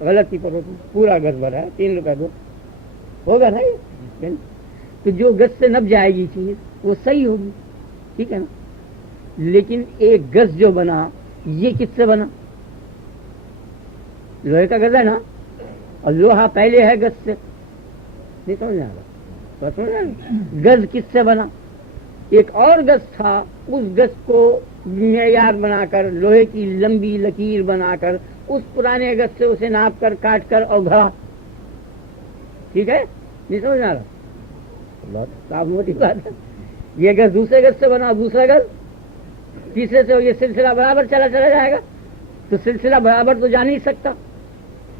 غلط ہی پر پورا گز بھرا ہے 3 روپے دو، ہوگا نا یہ؟ تو جو گز سے نپ جائے گی چیز وہ صحیح ہوگی، ٹھیک ہے نا؟ لیکن ایک گز جو بنا یہ کس سے بنا؟ لوہے کا گز ہے نا، اور لوہا پہلے ہے گز سے، نہیں سمجھ آ رہا؟ گز کس سے بنا؟ ایک اور گز تھا، اس گز کو معیار بنا کر لوہے کی لمبی لکیر بنا کر اس پرانے گز سے اسے ناپ کر کاٹ کر اور گھڑا، ٹھیک ہے؟ نہیں سمجھ آ رہا؟ بہت صاف موٹی بات ہے. یہ گز دوسرے گز سے بنا، دوسرا گز تیسرے سے، یہ سلسلہ برابر چلا جائے گا. تو سلسلہ برابر تو جا نہیں سکتا.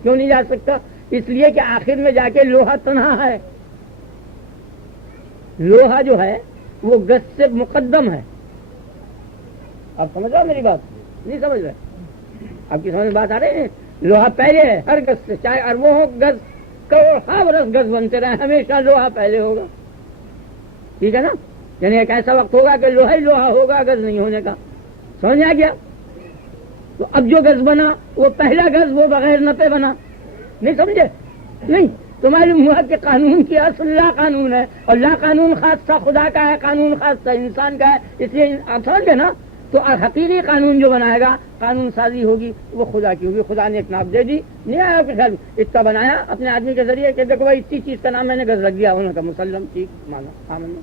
کیوں نہیں جا سکتا؟ اس لیے کہ آخر میں جا کے لوہا تنہا ہے. لوہا جو ہے وہ گز سے مقدم ہے. آپ سمجھ رہے ہو میری بات؟ نہیں سمجھ رہے؟ آپ کی سمجھ بات آ رہی ہے؟ لوہا پہلے ہے ہر گز سے، چاہے اربوں گز کروڑوں برس گز بنتے رہے، ہمیشہ لوہا پہلے ہوگا. ٹھیک ہے نا؟ یعنی ایک ایسا وقت ہوگا کہ لوہا ہی لوہا ہوگا، گز نہیں ہونے کا. سمجھ آ گیا؟ تو اب جو گز بنا وہ پہلا گز وہ بغیر نپے بنا. نہیں سمجھے؟ نہیں. تو معلوم ہوا کہ قانون کی اصل لا قانون ہے، اور لا قانون خاصہ خدا کا ہے، قانون خاصہ انسان کا ہے. اس لیے آپ سمجھ گئے نا؟ تو حقیقی قانون جو بنائے گا، قانون سازی ہوگی، وہ خدا کی ہوگی. خدا نے ایک ناپ دے دی، نہیں آیا آپ کے خیال اتنا بنایا اپنے آدمی کے ذریعے کہ دیکھو بھائی اسی چیز کا نام میں نے گز رکھ دیا. انہوں نے کہا مسلم، ٹھیک مانا، آمن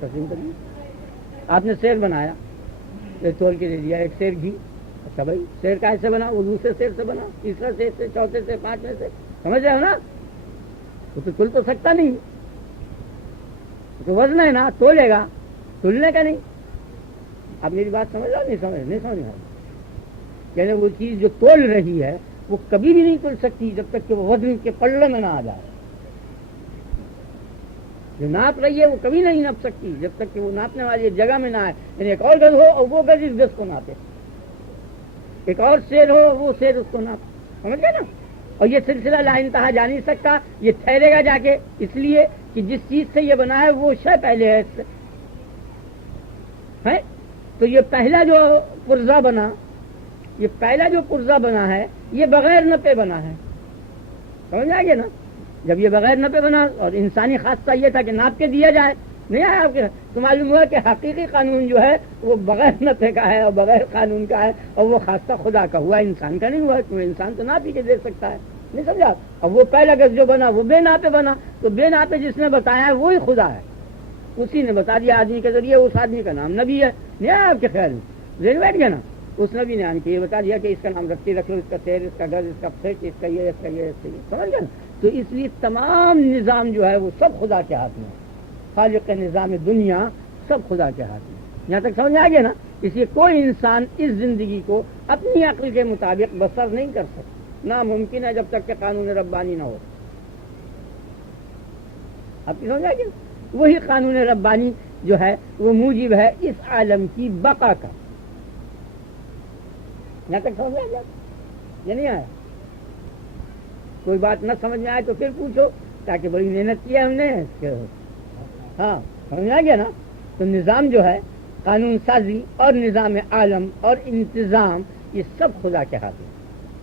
تسلیم کر دیا. آپ نے سیر بنایا، ایک تول کے دے دیا، ایک سیر گھی. اچھا بھائی سیر کا ایسے بنا، وہ دوسرے سیر سے بنا، تیسرا سیر سے، چوتھے سے، پانچویں سے. سمجھ رہے ہو نا؟ وہ تو تل تو سکتا نہیں، تو وزن ہے نا، تولے گا، تلنے کا نہیں. آپ میری بات سمجھ رہا؟ نہیں سمجھ رہا. یعنی وہ چیز جو تول رہی ہے وہ کبھی بھی نہیں تل سکتی جب تک کہ وہ وزن کے پلڑے میں نہ آ جائے. جو ناپ رہی ہے وہ کبھی نہیں ناپ سکتی جب تک کہ وہ ناپنے والی جگہ میں نہ آئے. یعنی ایک اور گز ہو اور وہ گز اس گز کو ناپے، ایک اور سیر ہو وہ سیر اس کو ناپے. سمجھ گئے نا؟ اور یہ سلسلہ لا انتہا جا نہیں سکتا، یہ ٹھہرے گا جا کے، اس لیے کہ جس چیز سے یہ بنا ہے وہ شے پہلے ہے اس سے. تو یہ پہلا جو پرزہ بنا، یہ پہلا جو پرزہ بنا ہے یہ بغیر نپے بنا ہے. سمجھ آئے گے نا؟ جب یہ بغیر نپے بنا، اور انسانی خاصہ یہ تھا کہ ناپ کے دیا جائے، نہیں آیا آپ کے تو معلوم ہوا کہ حقیقی قانون جو ہے وہ بغیر نپے کا ہے اور بغیر قانون کا ہے، اور وہ خاصہ خدا کا ہوا، انسان کا نہیں ہوا. کیوں؟ انسان تو ناپ ہی کے دے سکتا ہے. نہیں سمجھا؟ اور وہ پہلا گز جو بنا وہ بے ناپے بنا. تو بے ناپے جس نے بتایا ہے وہی خدا ہے، اسی نے بتا دیا آدمی کے ذریعے. اس آدمی کا نام نبی ہے. نہیں آیا آپ کے خیال میں؟ ذہن بیٹھ گیا نا؟ اس نبی نے آن کے یہ بتا دیا کہ اس کا نام رکھ لو، اس کا سیر، اس کا گز، اس کا پھیٹ، اس کا یہ، اس کا یہ، اس کا یہ. سمجھ گیا نا؟ تو اس لیے تمام نظام جو ہے وہ سب خدا کے ہاتھ میں ہے. خالق نظام دنیا سب خدا کے ہاتھ میں. یہاں تک سمجھ آ گیا نا؟ اس لیے کوئی انسان اس زندگی کو اپنی عقل کے مطابق بسر نہیں کر سکتا. ناممکن ہے جب تک کہ قانون ربانی نہ ہو. آپ کی سمجھ آ گیا؟ وہی قانون ربانی جو ہے وہ موجب ہے اس عالم کی بقا کا. یہاں تک سمجھ آ گیا یا نہیں آیا؟ کوئی بات نہ سمجھ میں آئے تو پھر پوچھو، تاکہ بڑی محنت کی ہے ہم نے. ہاں سمجھ آ گیا نا؟ تو نظام جو ہے، قانون سازی اور نظام عالم اور انتظام، یہ سب خدا کے ہاتھ میں.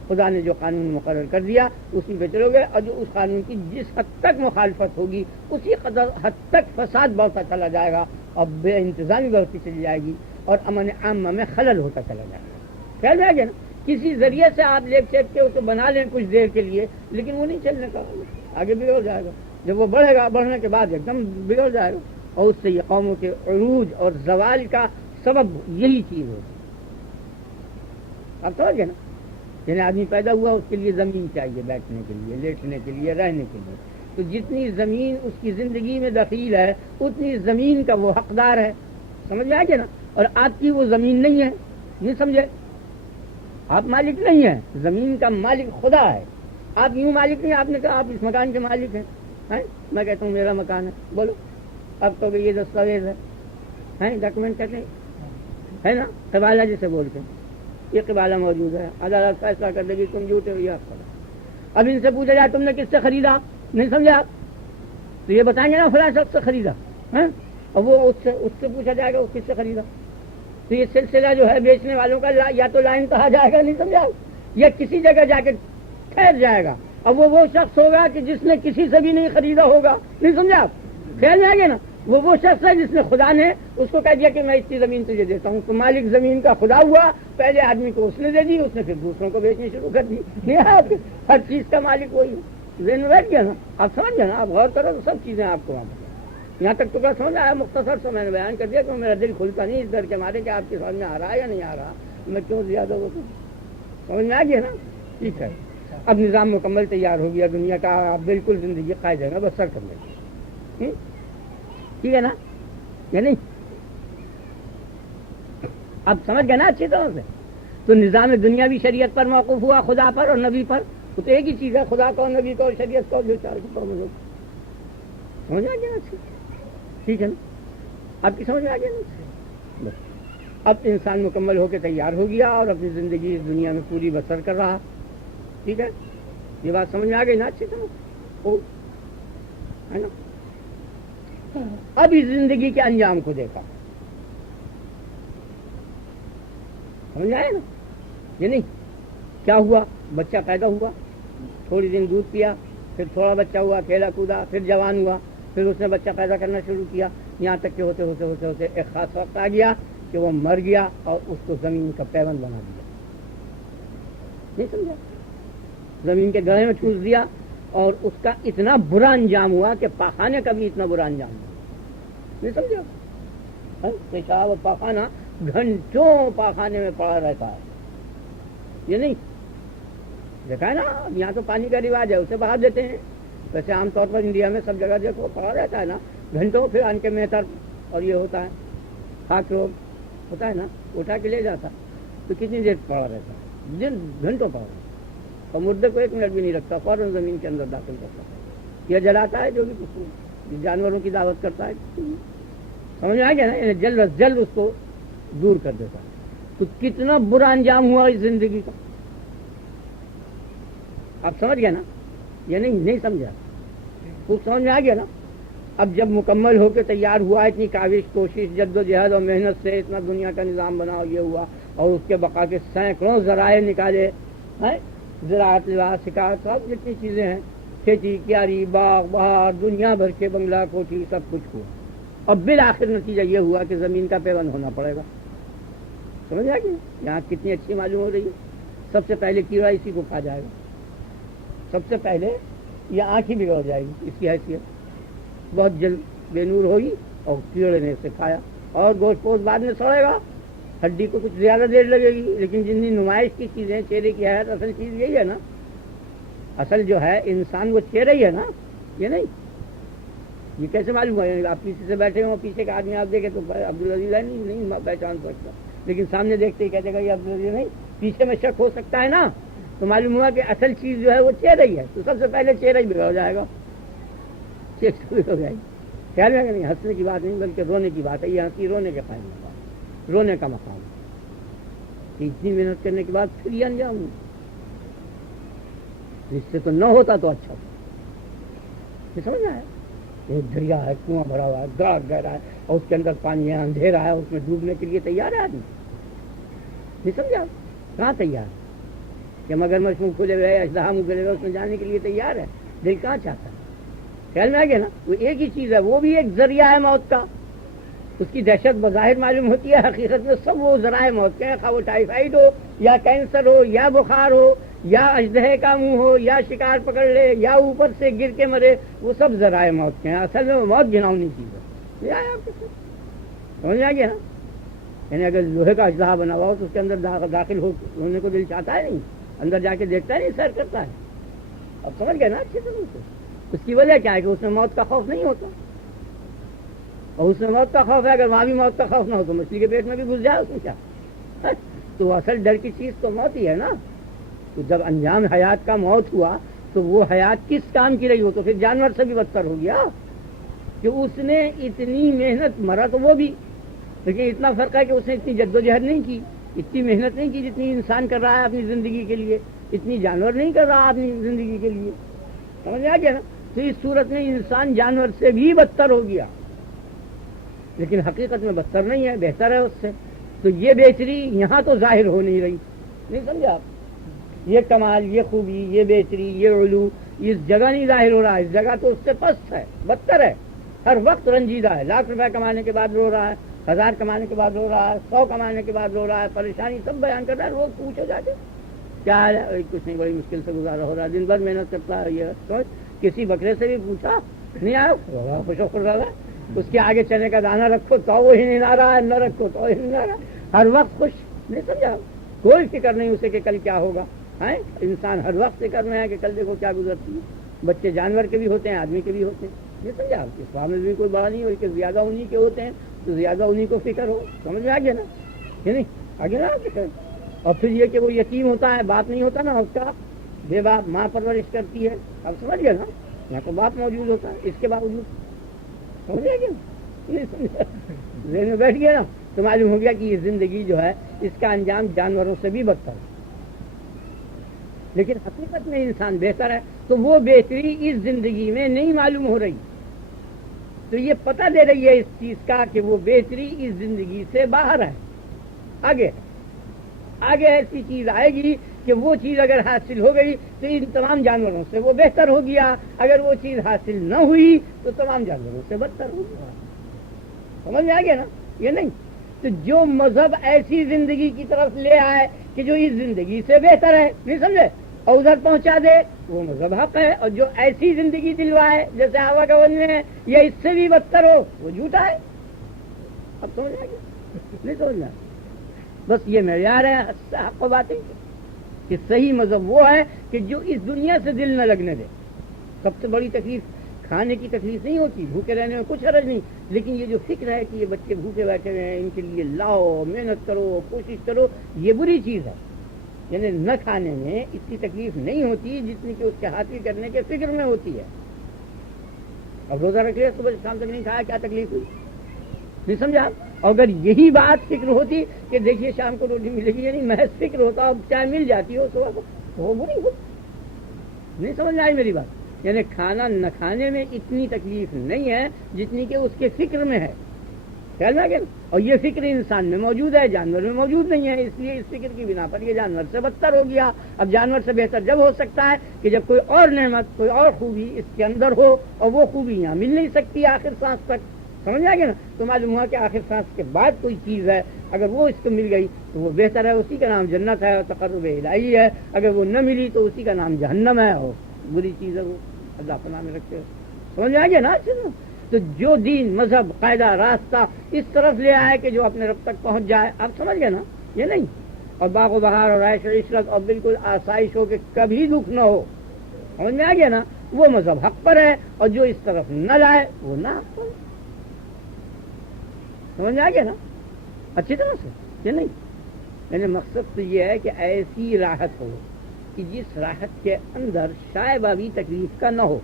خدا نے جو قانون مقرر کر دیا اسی پہ چلو گے، اور جو اس قانون کی جس حد تک مخالفت ہوگی اسی حد تک فساد بڑھتا چلا جائے گا، اور بے انتظامی بڑھتی چلی جائے گی، اور امن عامہ میں خلل ہوتا چلا جائے گا. خیال میں آ گیا نا؟ کسی ذریعے سے آپ لیپ چیپ کے اسے بنا لیں کچھ دیر کے لیے، لیکن وہ نہیں چلنے کا، آگے بگڑ جائے گا. جب وہ بڑھے گا، بڑھنے کے بعد ایک دم بگڑ جائے گا، اور اس سے یہ قوموں کے عروج اور زوال کا سبب یہی چیز ہوگی. آپ سمجھ گئے نا؟ یعنی آدمی پیدا ہوا اس کے لیے زمین چاہیے، بیٹھنے کے لیے، لیٹنے کے لیے، رہنے کے لیے. تو جتنی زمین اس کی زندگی میں دخیل ہے اتنی زمین کا وہ حقدار ہے. سمجھ میں آ گیا نا؟ اور آپ کی وہ زمین نہیں ہے. نہیں سمجھے؟ آپ مالک نہیں ہیں، زمین کا مالک خدا ہے. آپ یوں مالک نہیں. آپ نے کہا آپ اس مکان کے مالک ہیں. میں کہتا ہوں میرا مکان ہے، بولو اب تو یہ دستاویز ہے، ڈاکومنٹ کہتے ہیں، ہے نا؟ قبالہ جسے بولتے ہیں، یہ قبالہ موجود ہے. عدالت فیصلہ کر دے گی تم جھوٹے ہو یا خدا. اب ان سے پوچھا جائے تم نے کس سے خریدا، نہیں سمجھا آپ؟ تو یہ بتائیں گے نا فلاں شخص سے خریدا. اور وہ اس سے پوچھا جائے گا وہ کس سے خریدا. تو یہ سلسلہ جو ہے بیچنے والوں کا یا تو لائن کہا جائے گا، نہیں سمجھا، یا کسی جگہ جا کے ٹھہر جائے گا. اب وہ شخص ہوگا کہ جس نے کسی سے بھی نہیں خریدا ہوگا. نہیں سمجھا آپ؟ خیال میں آ گیا نا؟ وہ شخص ہے جس نے خدا نے اس کو کہہ دیا کہ میں اتنی زمین تجھے دیتا ہوں، تو مالک زمین کا خدا ہوا، پہلے آدمی کو اس نے دے دی، اس نے پھر دوسروں کو بیچنی شروع کر دی. ہر چیز کا مالک وہی ہے. ذہن میں بیٹھ گیا نا؟ آپ سمجھ گئے نا؟ آپ غور کرو تو سب چیزیں آپ کو وہاں پر یہاں تک تو کیا سمجھ آیا؟ مختصر سے میں نے بیان کر دیا کہ میرا دل کھلتا نہیں اس ڈر کے مارے کہ آپ کے سامنے آ رہا ہے یا نہیں آ رہا، میں کیوں زیادہ ہوتا ہوں. سمجھ میں آ گیا نا؟ ٹھیک ہے. اب نظام مکمل تیار ہو گیا دنیا کا، آپ بالکل زندگی قاعدے میں بسر کر لیں. ٹھیک ہے نا یا نہیں؟ اب سمجھ گئے نا اچھی طرح سے؟ تو نظام دنیا بھی شریعت پر موقوف ہوا، خدا پر اور نبی پر. تو ایک ہی چیز ہے، خدا کو، نبی کو، شریعت کو، جو چار کو سمجھ آ گیا نا؟ ٹھیک ہے نا؟ آپ کی سمجھ میں آ گیا نا؟ اب انسان مکمل ہو کے تیار ہو گیا اور اپنی زندگی اس دنیا میں پوری بسر کر رہا. ٹھیک ہے، یہ بات سمجھ میں آ گئی نا اچھی طرح؟ ہے نا؟ اب اس زندگی کے انجام کو دیکھا، سمجھ آئے نا؟ یہ نہیں کیا ہوا؟ بچہ پیدا ہوا، تھوڑی دن دودھ پیا، پھر تھوڑا بچہ ہوا، کھیلا کودا، پھر جوان ہوا، پھر اس نے بچہ پیدا کرنا شروع کیا، یہاں تک کہ ہوتے ہوتے ہوتے ہوتے ایک خاص وقت آ گیا کہ وہ مر گیا اور اس کو زمین کا پیوند بنا دیا. نہیں سمجھا؟ زمین کے گڑھے میں ٹھوس دیا اور اس کا اتنا برا انجام ہوا کہ پاخانے کا بھی اتنا برا انجام ہوا. نہیں سمجھا؟ پیشاب اور پاخانہ گھنٹوں پاخانے میں پڑا رہتا ہے. یہ نہیں دیکھا ہے نا؟ یہاں تو پانی کا رواج ہے، اسے بہا دیتے ہیں. ویسے عام طور پر انڈیا میں سب جگہ دیکھو پڑا رہتا ہے نا گھنٹوں. پھر آن کے میتر اور یہ ہوتا ہے خاک روگ ہوتا ہے نا، اٹھا کے لے جاتا تو کتنی دیر پڑا رہتا ہے؟ دن گھنٹوں پڑا رہتا ہے اور مردے کو ایک منٹ بھی نہیں رکھتا، فوراً زمین کے اندر داخل کرتا ہے یا جلاتا ہے، جو بھی کچھ جانوروں کی دعوت کرتا ہے. سمجھ میں آ گیا نا؟ یعنی جلد از جلد اس کو دور کر دیتا ہے. تو کتنا برا انجام ہوا اس زندگی کا، آپ سمجھ گئے نا؟ یہ نہیں سمجھا؟ خوب سمجھ میں آ گیا نا؟ اب جب مکمل ہو کے تیار ہوا، اتنی کاوش، کوشش، جد و جہد اور محنت سے اتنا دنیا کا نظام بنا، یہ ہوا اور اس کے بقا کے سینکڑوں ذرائع نکالے ہیں، زراعت، لباس، شکار، سب جتنی چیزیں ہیں، کھیتی کیاری، باغ بہار، دنیا بھر کے بنگلہ کوٹھی، سب کچھ ہوا. اور بالآخر نتیجہ یہ ہوا کہ زمین کا پیوند ہونا پڑے گا. سمجھ آ گیا؟ یہاں کتنی اچھی معلوم ہو رہی ہے. سب سے پہلے کیڑا اسی کو کھا جائے گا. سب سے پہلے یہ آنکھ ہی بگڑ جائے گی، اس کی حیثیت بہت جلد بے نور ہوگی اور کیڑے نے اسے کھایا. اور گوشت پوش بعد میں سڑے گا، ہڈی کو کچھ زیادہ دیر لگے گی، لیکن جتنی نمائش کی چیزیں، چہرے کی حیات، اصل چیز یہی ہے نا. اصل جو ہے انسان وہ چہرہ ہی ہے نا. یہ نہیں، یہ کیسے معلوم ہے؟ آپ پیچھے سے بیٹھے ہوں، پیچھے کا آدمی آپ دیکھے تو عبدالعزیز ہے نہیں پہچان سکتا، لیکن سامنے دیکھتے ہی کہتے گا یہ عبدالعزیز نہیں. پیچھے میں شک ہو سکتا ہے نا. تو معلوم ہوا کہ اصل چیز جو ہے وہ چہرہ ہی ہے. تو سب سے پہلے چہرہ ہی بگڑ جائے گا، ہو جائے گی. خیال میں نہیں، ہنسنے کی بات نہیں بلکہ رونے کی بات ہے. یہ ہنسی رونے کے قائم مقام، رونے کا مقام. اتنی محنت کرنے کے بعد پھر یہ انجام ہوں، اس سے تو نہ ہوتا تو اچھا ہوتا. سمجھ میں آیا؟ ایک دریا ہے، کنواں بھرا ہوا ہے، گاڑ گہرا ہے اور اس کے اندر پانی ہے، اندھیرا ہے، اس میں ڈوبنے کے لیے تیار ہے آدمی. نہیں سمجھا؟ کہاں تیار ہے؟ کہ مگر مشموع کھلے ہوئے، اژدہا منہ کھلے ہوئے، اس میں جانے کے لیے تیار ہے. دل کہاں چاہتا ہے؟ خیال میں آ گیا نا؟ وہ ایک ہی چیز ہے، وہ بھی ایک ذریعہ ہے موت کا. اس کی دہشت بظاہر معلوم ہوتی ہے، حقیقت میں سب وہ ذرائع موت کے ہیں. خواہ وہ ٹائیفائڈ ہو یا کینسر ہو یا بخار ہو یا اژدہے کا منہ ہو یا شکار پکڑ لے یا اوپر سے گر کے مرے، وہ سب ذرائع موت کے ہیں. اصل میں وہ موت گھناؤنی چیز ہے. یہ آیا آپ کو سمجھ آ گیا نا؟ یعنی اگر لوہے کا اژدہا بنا ہوا ہو تو اس کے اندر داخل ہونے کو دل چاہتا ہے نہیں، اندر جا کے دیکھتا ہے نہیں، سیر کرتا ہے. اب سمجھ گئے نا اچھی طرح سے؟ اس کی وجہ کیا ہے کہ اس میں موت کا خوف نہیں ہوتا. اور اس میں موت کا خوف ہے، اگر وہاں بھی موت کا خوف نہ ہو تو مچھلی کے پیٹ میں بھی گھس جائے، اس میں کیا؟ تو اصل ڈر کی چیز تو موت ہی ہے نا. تو جب انجام حیات کا موت ہوا تو وہ حیات کس کام کی رہی ہو؟ تو پھر جانور سے بھی بدتر ہو گیا کہ اس نے اتنی محنت، مرا تو وہ بھی، لیکن اتنا فرق ہے کہ اس نے اتنی جد و جہد نہیں کی، اتنی محنت نہیں کی جتنی انسان کر رہا ہے اپنی زندگی کے لیے، اتنی جانور نہیں کر رہا اپنی زندگی کے لیے. سمجھ آ گیا نا؟ تو اس صورت میں انسان جانور سے بھی بدتر ہو گیا، لیکن حقیقت میں بدتر نہیں ہے، بہتر ہے اس سے. تو یہ بہتری یہاں تو ظاہر ہو نہیں رہی. نہیں سمجھا آپ؟ یہ کمال، یہ خوبی، یہ بہتری، یہ علو اس جگہ نہیں ظاہر ہو رہا. اس جگہ تو اس سے پست ہے، بدتر ہے. ہر وقت رنجیدہ ہے. 1,00,000 روپے کمانے کے بعد رو رہا ہے, 1,000 کمانے کے بعد رو رہا ہے, 100 کمانے کے بعد رو رہا ہے, پریشانی سب بیان کر رہا ہے. روز پوچھو جا کے کیا حال ہے؟ کچھ نہیں, بڑی مشکل سے گزارا ہو رہا ہے, دن بھر محنت کرتا ہے. یہ سوچ, کسی بکرے سے بھی پوچھا نہیں آیا, خوش و خرم ہے. اس کے آگے چنے کا دانہ رکھو تو وہی نہیں آ رہا ہے, نہ رکھو تو وہی نہیں آ رہا ہے. ہر وقت خوش, نہیں سمجھا, کوئی فکر نہیں اسے کہ کل کیا ہوگا. انسان ہر وقت فکر میں ہے کہ کل دیکھو کیا گزرتی ہے. بچے جانور کے بھی ہوتے ہیں, آدمی کے بھی ہوتے ہیں, نہیں سمجھا. اس معاملے میں کوئی بڑا نہیں ہو کہ زیادہ انہی کے ہوتے ہیں تو زیادہ انہی کو فکر ہو. سمجھ میں آ گیا نا, یہ نہیں آگے نا فکر. اور پھر یہ کہ وہ یتیم ہوتا ہے, باپ نہیں ہوتا نا اس کا, بے باپ, ماں پرورش کرتی ہے. اب سمجھ گیا نا, یہاں تو باپ موجود ہوتا ہے, اس کے باوجود سمجھ گیا کہ نہیں سمجھا, ذہن میں بیٹھ گیا نا تو معلوم ہو گیا کہ یہ زندگی جو ہے اس کا انجام جانوروں سے بھی بدتر ہے. لیکن حقیقت میں انسان بہتر ہے, تو وہ بہتری اس زندگی میں نہیں معلوم ہو رہی. تو یہ پتہ دے رہی ہے اس چیز کا کہ وہ بہتری اس زندگی سے باہر ہے. آگے ایسی چیز آئے گی کہ وہ چیز اگر حاصل ہو گئی تو ان تمام جانوروں سے وہ بہتر ہو گیا, اگر وہ چیز حاصل نہ ہوئی تو تمام جانوروں سے بدتر ہو گیا. سمجھ میں آ گیا نا, یہ نہیں. تو جو مذہب ایسی زندگی کی طرف لے آئے کہ جو اس زندگی سے بہتر ہے, نہیں سمجھے, اور ادھر پہنچا دے, وہ مذہب حق ہے. اور جو ایسی زندگی دلوائے جیسے ہوا کا ون میں یا اس سے بھی بدتر ہو, وہ جھوٹا ہے. اب سمجھ آ گیا, نہیں سمجھنا. بس یہ معیار ہے حق و باتیں کہ صحیح مذہب وہ ہے کہ جو اس دنیا سے دل نہ لگنے دے. سب سے بڑی تکلیف کھانے کی تکلیف نہیں ہوتی, بھوکے رہنے میں کچھ حرج نہیں, لیکن یہ جو فکر ہے کہ یہ بچے بھوکے بیٹھے ہوئے ہیں, ان کے لیے لاؤ, محنت کرو, کوشش کرو, یہ بری چیز ہے. یعنی نہ کھانے میں اتنی تکلیف نہیں ہوتی جتنی کہ اس کے حاصل کرنے کے فکر میں ہوتی ہے. اب روزہ رکھ لیا, صبح شام تک نہیں کھایا, کیا تکلیف ہوئی, نہیں سمجھا. اگر یہی بات فکر ہوتی کہ دیکھیے شام کو روٹی ملے گی, یعنی محض فکر ہوتا, اب چائے مل جاتی ہو صبح کو, وہ بری ہوتی. نہیں سمجھ آئی میری بات. یعنی کھانا نہ کھانے میں اتنی تکلیف نہیں ہے جتنی کہ اس کے فکر میں ہے. خیال میں کہ, اور یہ فکر انسان میں موجود ہے, جانور میں موجود نہیں ہے. اس لیے اس فکر کی بنا پر یہ جانور سے بدتر ہو گیا. اب جانور سے بہتر جب ہو سکتا ہے کہ جب کوئی اور نعمت, کوئی اور خوبی اس کے اندر ہو, اور وہ خوبی یہاں مل نہیں سکتی آخر سانس تک. سمجھ آ گیا نا. تو معلوم ہوا کہ آخر سانس کے بعد کوئی چیز ہے, اگر وہ اس کو مل گئی تو وہ بہتر ہے, اسی کا نام جنت ہے اور تقرب الہی ہے. اگر وہ نہ ملی تو اسی کا نام جہنم ہے اور بری چیز ہے, وہ اللہ پناہ میں رکھتے ہو. سمجھ آ گیا نا. تو جو دین, مذہب, قاعدہ, راستہ اس طرف لے آئے کہ جو اپنے رب تک پہنچ جائے. آپ سمجھ گئے نا, یہ نہیں. اور باغ و بہار اور عیش و عشرت اور بالکل آسائش ہو کہ کبھی دکھ نہ ہو. سمجھ میں آ گیا نا, وہ مذہب حق پر ہے, اور جو اس طرف نہ لائے وہ نہ حق پر. سمجھ میں آ گیا نا اچھی طرح سے. یہ نہیں, یعنی مقصد تو یہ ہے کہ ایسی راحت ہو کہ جس راحت کے اندر شائبہ بھی تکلیف کا نہ ہو.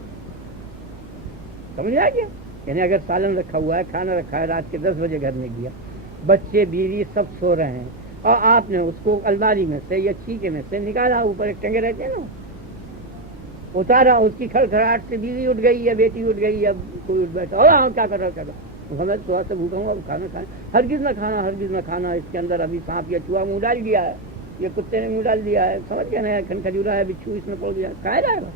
سمجھ آ گیا. یعنی اگر سالن رکھا ہوا ہے, کھانا رکھا ہے, رات کے 10 بجے گھر میں گیا, بچے بیوی سب سو رہے ہیں, اور آپ نے اس کو الماری میں سے یا چھیکے میں سے نکالا, اوپر ایک ٹنگے رہتے ہیں نا, اتارا, اس کی کھڑکھڑاہٹ سے بیوی اٹھ گئی یا بیٹی اٹھ گئی یا کوئی اٹھ بیٹھا, اور کیا کر رہا, کیا کر رہا, تھوڑا سا بھوکا ہوں, اب کھانا کھانا, ہرگز نہ کھانا, ہرگز نہ کھانا, اس کے اندر ابھی سانپ یا چوہا منہ ڈال گیا ہے, یہ کتے نے منہ ڈال دیا ہے, سمجھ گیا نا, کھجورا ہے, بچھو اس میں پڑ گیا, کھایا جائے گا.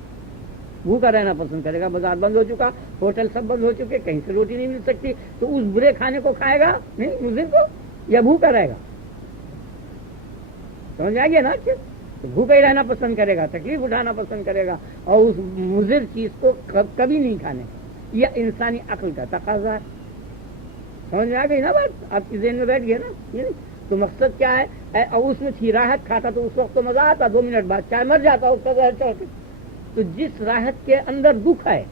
بھوکا رہنا پسند کرے گا. بازار بند ہو چکا, ہوٹل سب بند ہو چکے, کہیں سے روٹی نہیں مل سکتی, تو اس برے کھانے کو کھائے گا نہیں مضر کو, یا بھوکا رہے گا. سمجھ آ گیا نا. بھوکا ہی رہنا پسند کرے گا, تکلیف اٹھانا پسند کرے گا, اور اس مضر چیز کو کبھی نہیں کھانے. یہ انسانی عقل کا تقاضا ہے. سمجھ میں آ گئی نا بات, آپ کی ذہن میں بیٹھ گیا نا. تو مقصد کیا ہے, اور اس میں تھی راحت, کھاتا تو اس وقت تو مزہ آتا, 2 منٹ بعد چائے مر جاتا اس کا زہر چڑھ کے. تو جس راحت کے اندر دکھ ہے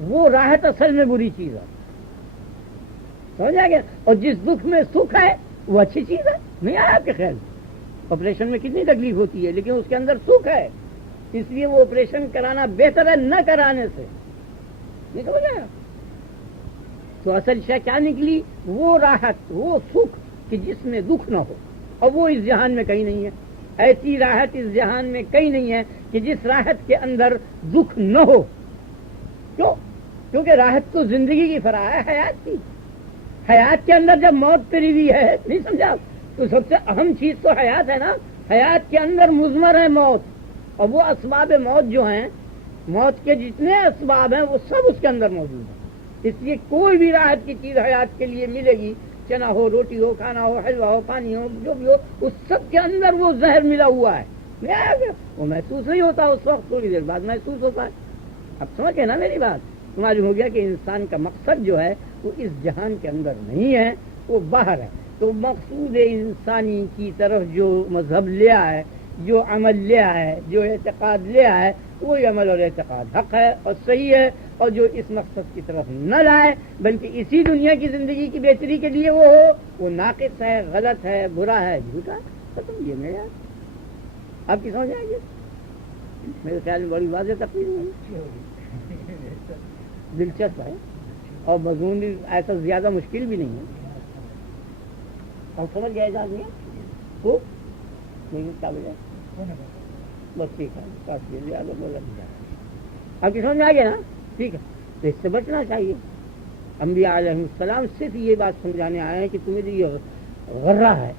وہ راحت اصل میں بری چیز ہے. سمجھ آ گیا. اور جس دکھ میں سکھ ہے وہ اچھی چیز ہے. نہیں آیا آپ کے خیال. آپریشن میں کتنی تکلیف ہوتی ہے, لیکن اس کے اندر سکھ ہے, اس لیے وہ آپریشن کرانا بہتر ہے نہ کرانے سے. نہیں سمجھ آیا. تو اصل شے کیا نکلی, وہ راحت, وہ سکھ کہ جس میں دکھ نہ ہو, اور وہ اس جہان میں کہیں نہیں ہے. ایسی راحت اس جہان میں کہیں نہیں ہے کہ جس راحت کے اندر دکھ نہ ہو. کیوں؟ کیونکہ راحت تو زندگی کی فرا ہے, حیات کی. حیات کے اندر جب موت پری ہوئی ہے, نہیں سمجھا, تو سب سے اہم چیز تو حیات ہے نا. حیات کے اندر مضمر ہے موت, اور وہ اسباب موت جو ہیں, موت کے جتنے اسباب ہیں وہ سب اس کے اندر موجود ہیں. اس لیے کوئی بھی راحت کی چیز حیات کے لیے ملے گی، چنا ہو، روٹی ہو، کھانا ہو، حلوہ ہو، پانی ہو، جو بھی ہو، اس سب کے اندر وہ زہر ملا ہوا ہے، وہ محسوس نہیں ہوتا، اس وقت تھوڑی دیر بعد محسوس ہوتا ہے۔ اب سمجھے نا میری بات؟ معلوم ہو گیا کہ انسان کا مقصد جو ہے وہ اس جہان کے اندر نہیں ہے، وہ باہر ہے۔ تو مقصود انسانی کی طرف جو مذہب لے آئے، جو عمل لے آئے، جو اعتقاد لے آئے، وہی عمل اور اعتقاد حق ہے اور صحیح ہے، اور جو اس مقصد کی طرف نہ لائے بلکہ اسی دنیا کی زندگی کی بہتری کے لیے وہ ہو، وہ ناقص ہے، غلط ہے، برا ہے، جھوٹا ہے، ختم۔ یہ میرا آپ کی سمجھ آئے گی؟ میرے خیال میں بڑی واضح تقریر ہے، دلچسپ ہے اور مضمون بھی ایسا زیادہ مشکل بھی نہیں ہے، اور سمجھ گئے اعجاز نہیں ہے نہیں قابل ہے، بس ٹھیک ہے، کافی زیادہ بولا آپ کی سمجھ میں آ گیا نا؟ ٹھیک ہے، تو اس سے بچنا چاہیے۔ انبیاء علیہ السلام صرف یہ بات سمجھانے آئے ہیں کہ تمہیں جو یہ غرہ ہے،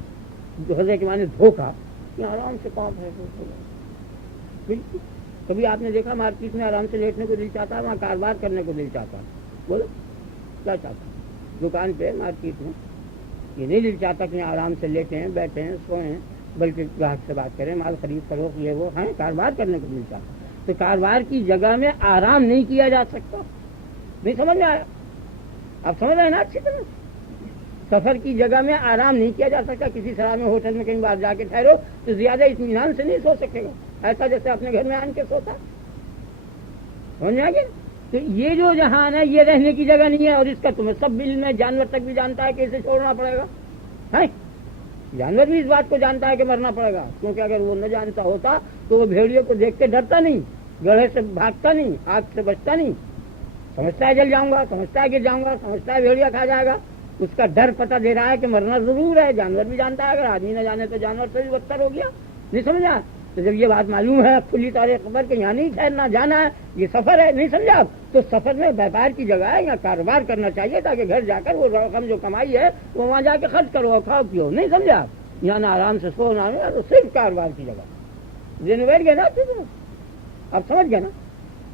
جو غرے کے معنی دھوکہ، یہ آرام سے کام ہے، بالکل۔ کبھی آپ نے دیکھا مارکیٹ میں آرام سے لیٹنے کو دل چاہتا ہے، وہاں کاروبار کرنے کو دل چاہتا ہے، بولو کیا چاہتا ہے؟ دکان پہ مارکیٹ میں یہ نہیں دل چاہتا کہ آرام سے لیٹے ہیں، بیٹھے ہیں، سوئے ہیں، بلکہ گاہک سے بات کریں، مال خرید فروخت یہ وہ ہیں، کاروبار کرنے کو دل چاہتا ہے۔ تو کاروبار کی جگہ میں آرام نہیں کیا جا سکتا، نہیں سمجھ میں آیا؟ آپ سمجھ رہے ہیں نا اچھی طرح؟ سفر کی جگہ میں آرام نہیں کیا جا سکتا، کسی سرا میں ہوٹل میں کہیں باہر جا کے ٹھہرو تو زیادہ اطمینان سے نہیں سو سکے گا، ایسا جیسے اپنے گھر میں آن کے سوتا، سمجھ میں آ گیا؟ تو یہ جو جہان ہے یہ رہنے کی جگہ نہیں ہے، اور اس کا تمہیں سب علم ہے، جانور تک بھی جانتا ہے کہ اسے چھوڑنا پڑے گا، ہے جانور بھی اس بات کو جانتا ہے کہ مرنا پڑے گا، کیونکہ اگر وہ نہ جانتا ہوتا تو وہ بھیڑیوں کو دیکھ کے ڈرتا نہیں، گڑھے سے بھاگتا نہیں، آگ سے بچتا نہیں، سمجھتا ہے جل جاؤں گا، سمجھتا ہے گر جاؤں گا، سمجھتا ہے بھیڑیا کھا جائے گا، اس کا ڈر پتہ دے رہا ہے کہ مرنا ضرور ہے، جانور بھی جانتا ہے، اگر آدمی نہ جانے تو جانور سے بھی بدتر ہو گیا، نہیں سمجھا؟ تو جب یہ بات معلوم ہے کھلی طور خبر کہ یہاں نہیں ٹھہرنا، جانا ہے، یہ سفر ہے، نہیں سمجھا آپ؟ تو سفر میں بیپار کی جگہ ہے، یا کاروبار کرنا چاہیے تاکہ گھر جا کر وہ رقم جو کمائی ہے وہ وہاں جا کے خرچ کرو اور کھاؤ پیو، نہیں سمجھا آپ؟ یہاں نہ آرام سے سونا ہے تو صرف کاروبار کی جگہ دن بیٹھ گئے نا آپ سمجھ گئے نا؟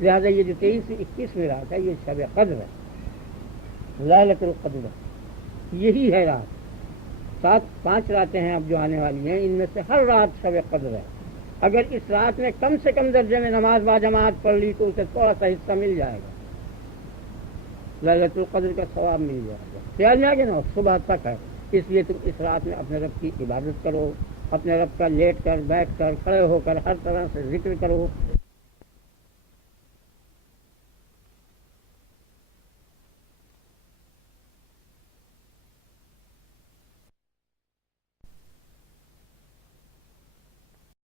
لہٰذا یہ جو 23 سے 21 میں رات ہے یہ شب قدر ہے، لیلۃ القدر ہے، یہی ہے رات۔ 5 راتیں ہیں اب جو آنے والی ہیں، ان میں سے ہر رات شب قدر ہے۔ اگر اس رات میں کم سے کم درجے میں نماز با جماعت پڑھ لی تو اسے تھوڑا سا حصہ مل جائے گا، لیلۃ القدر کا ثواب مل جائے گا۔ خیال میں آ گیا نا؟ صبح تک ہے، اس لیے تم اس رات میں اپنے رب کی عبادت کرو، اپنے رب کا لیٹ کر، بیٹھ کر، کھڑے ہو کر ہر طرح سے ذکر کرو،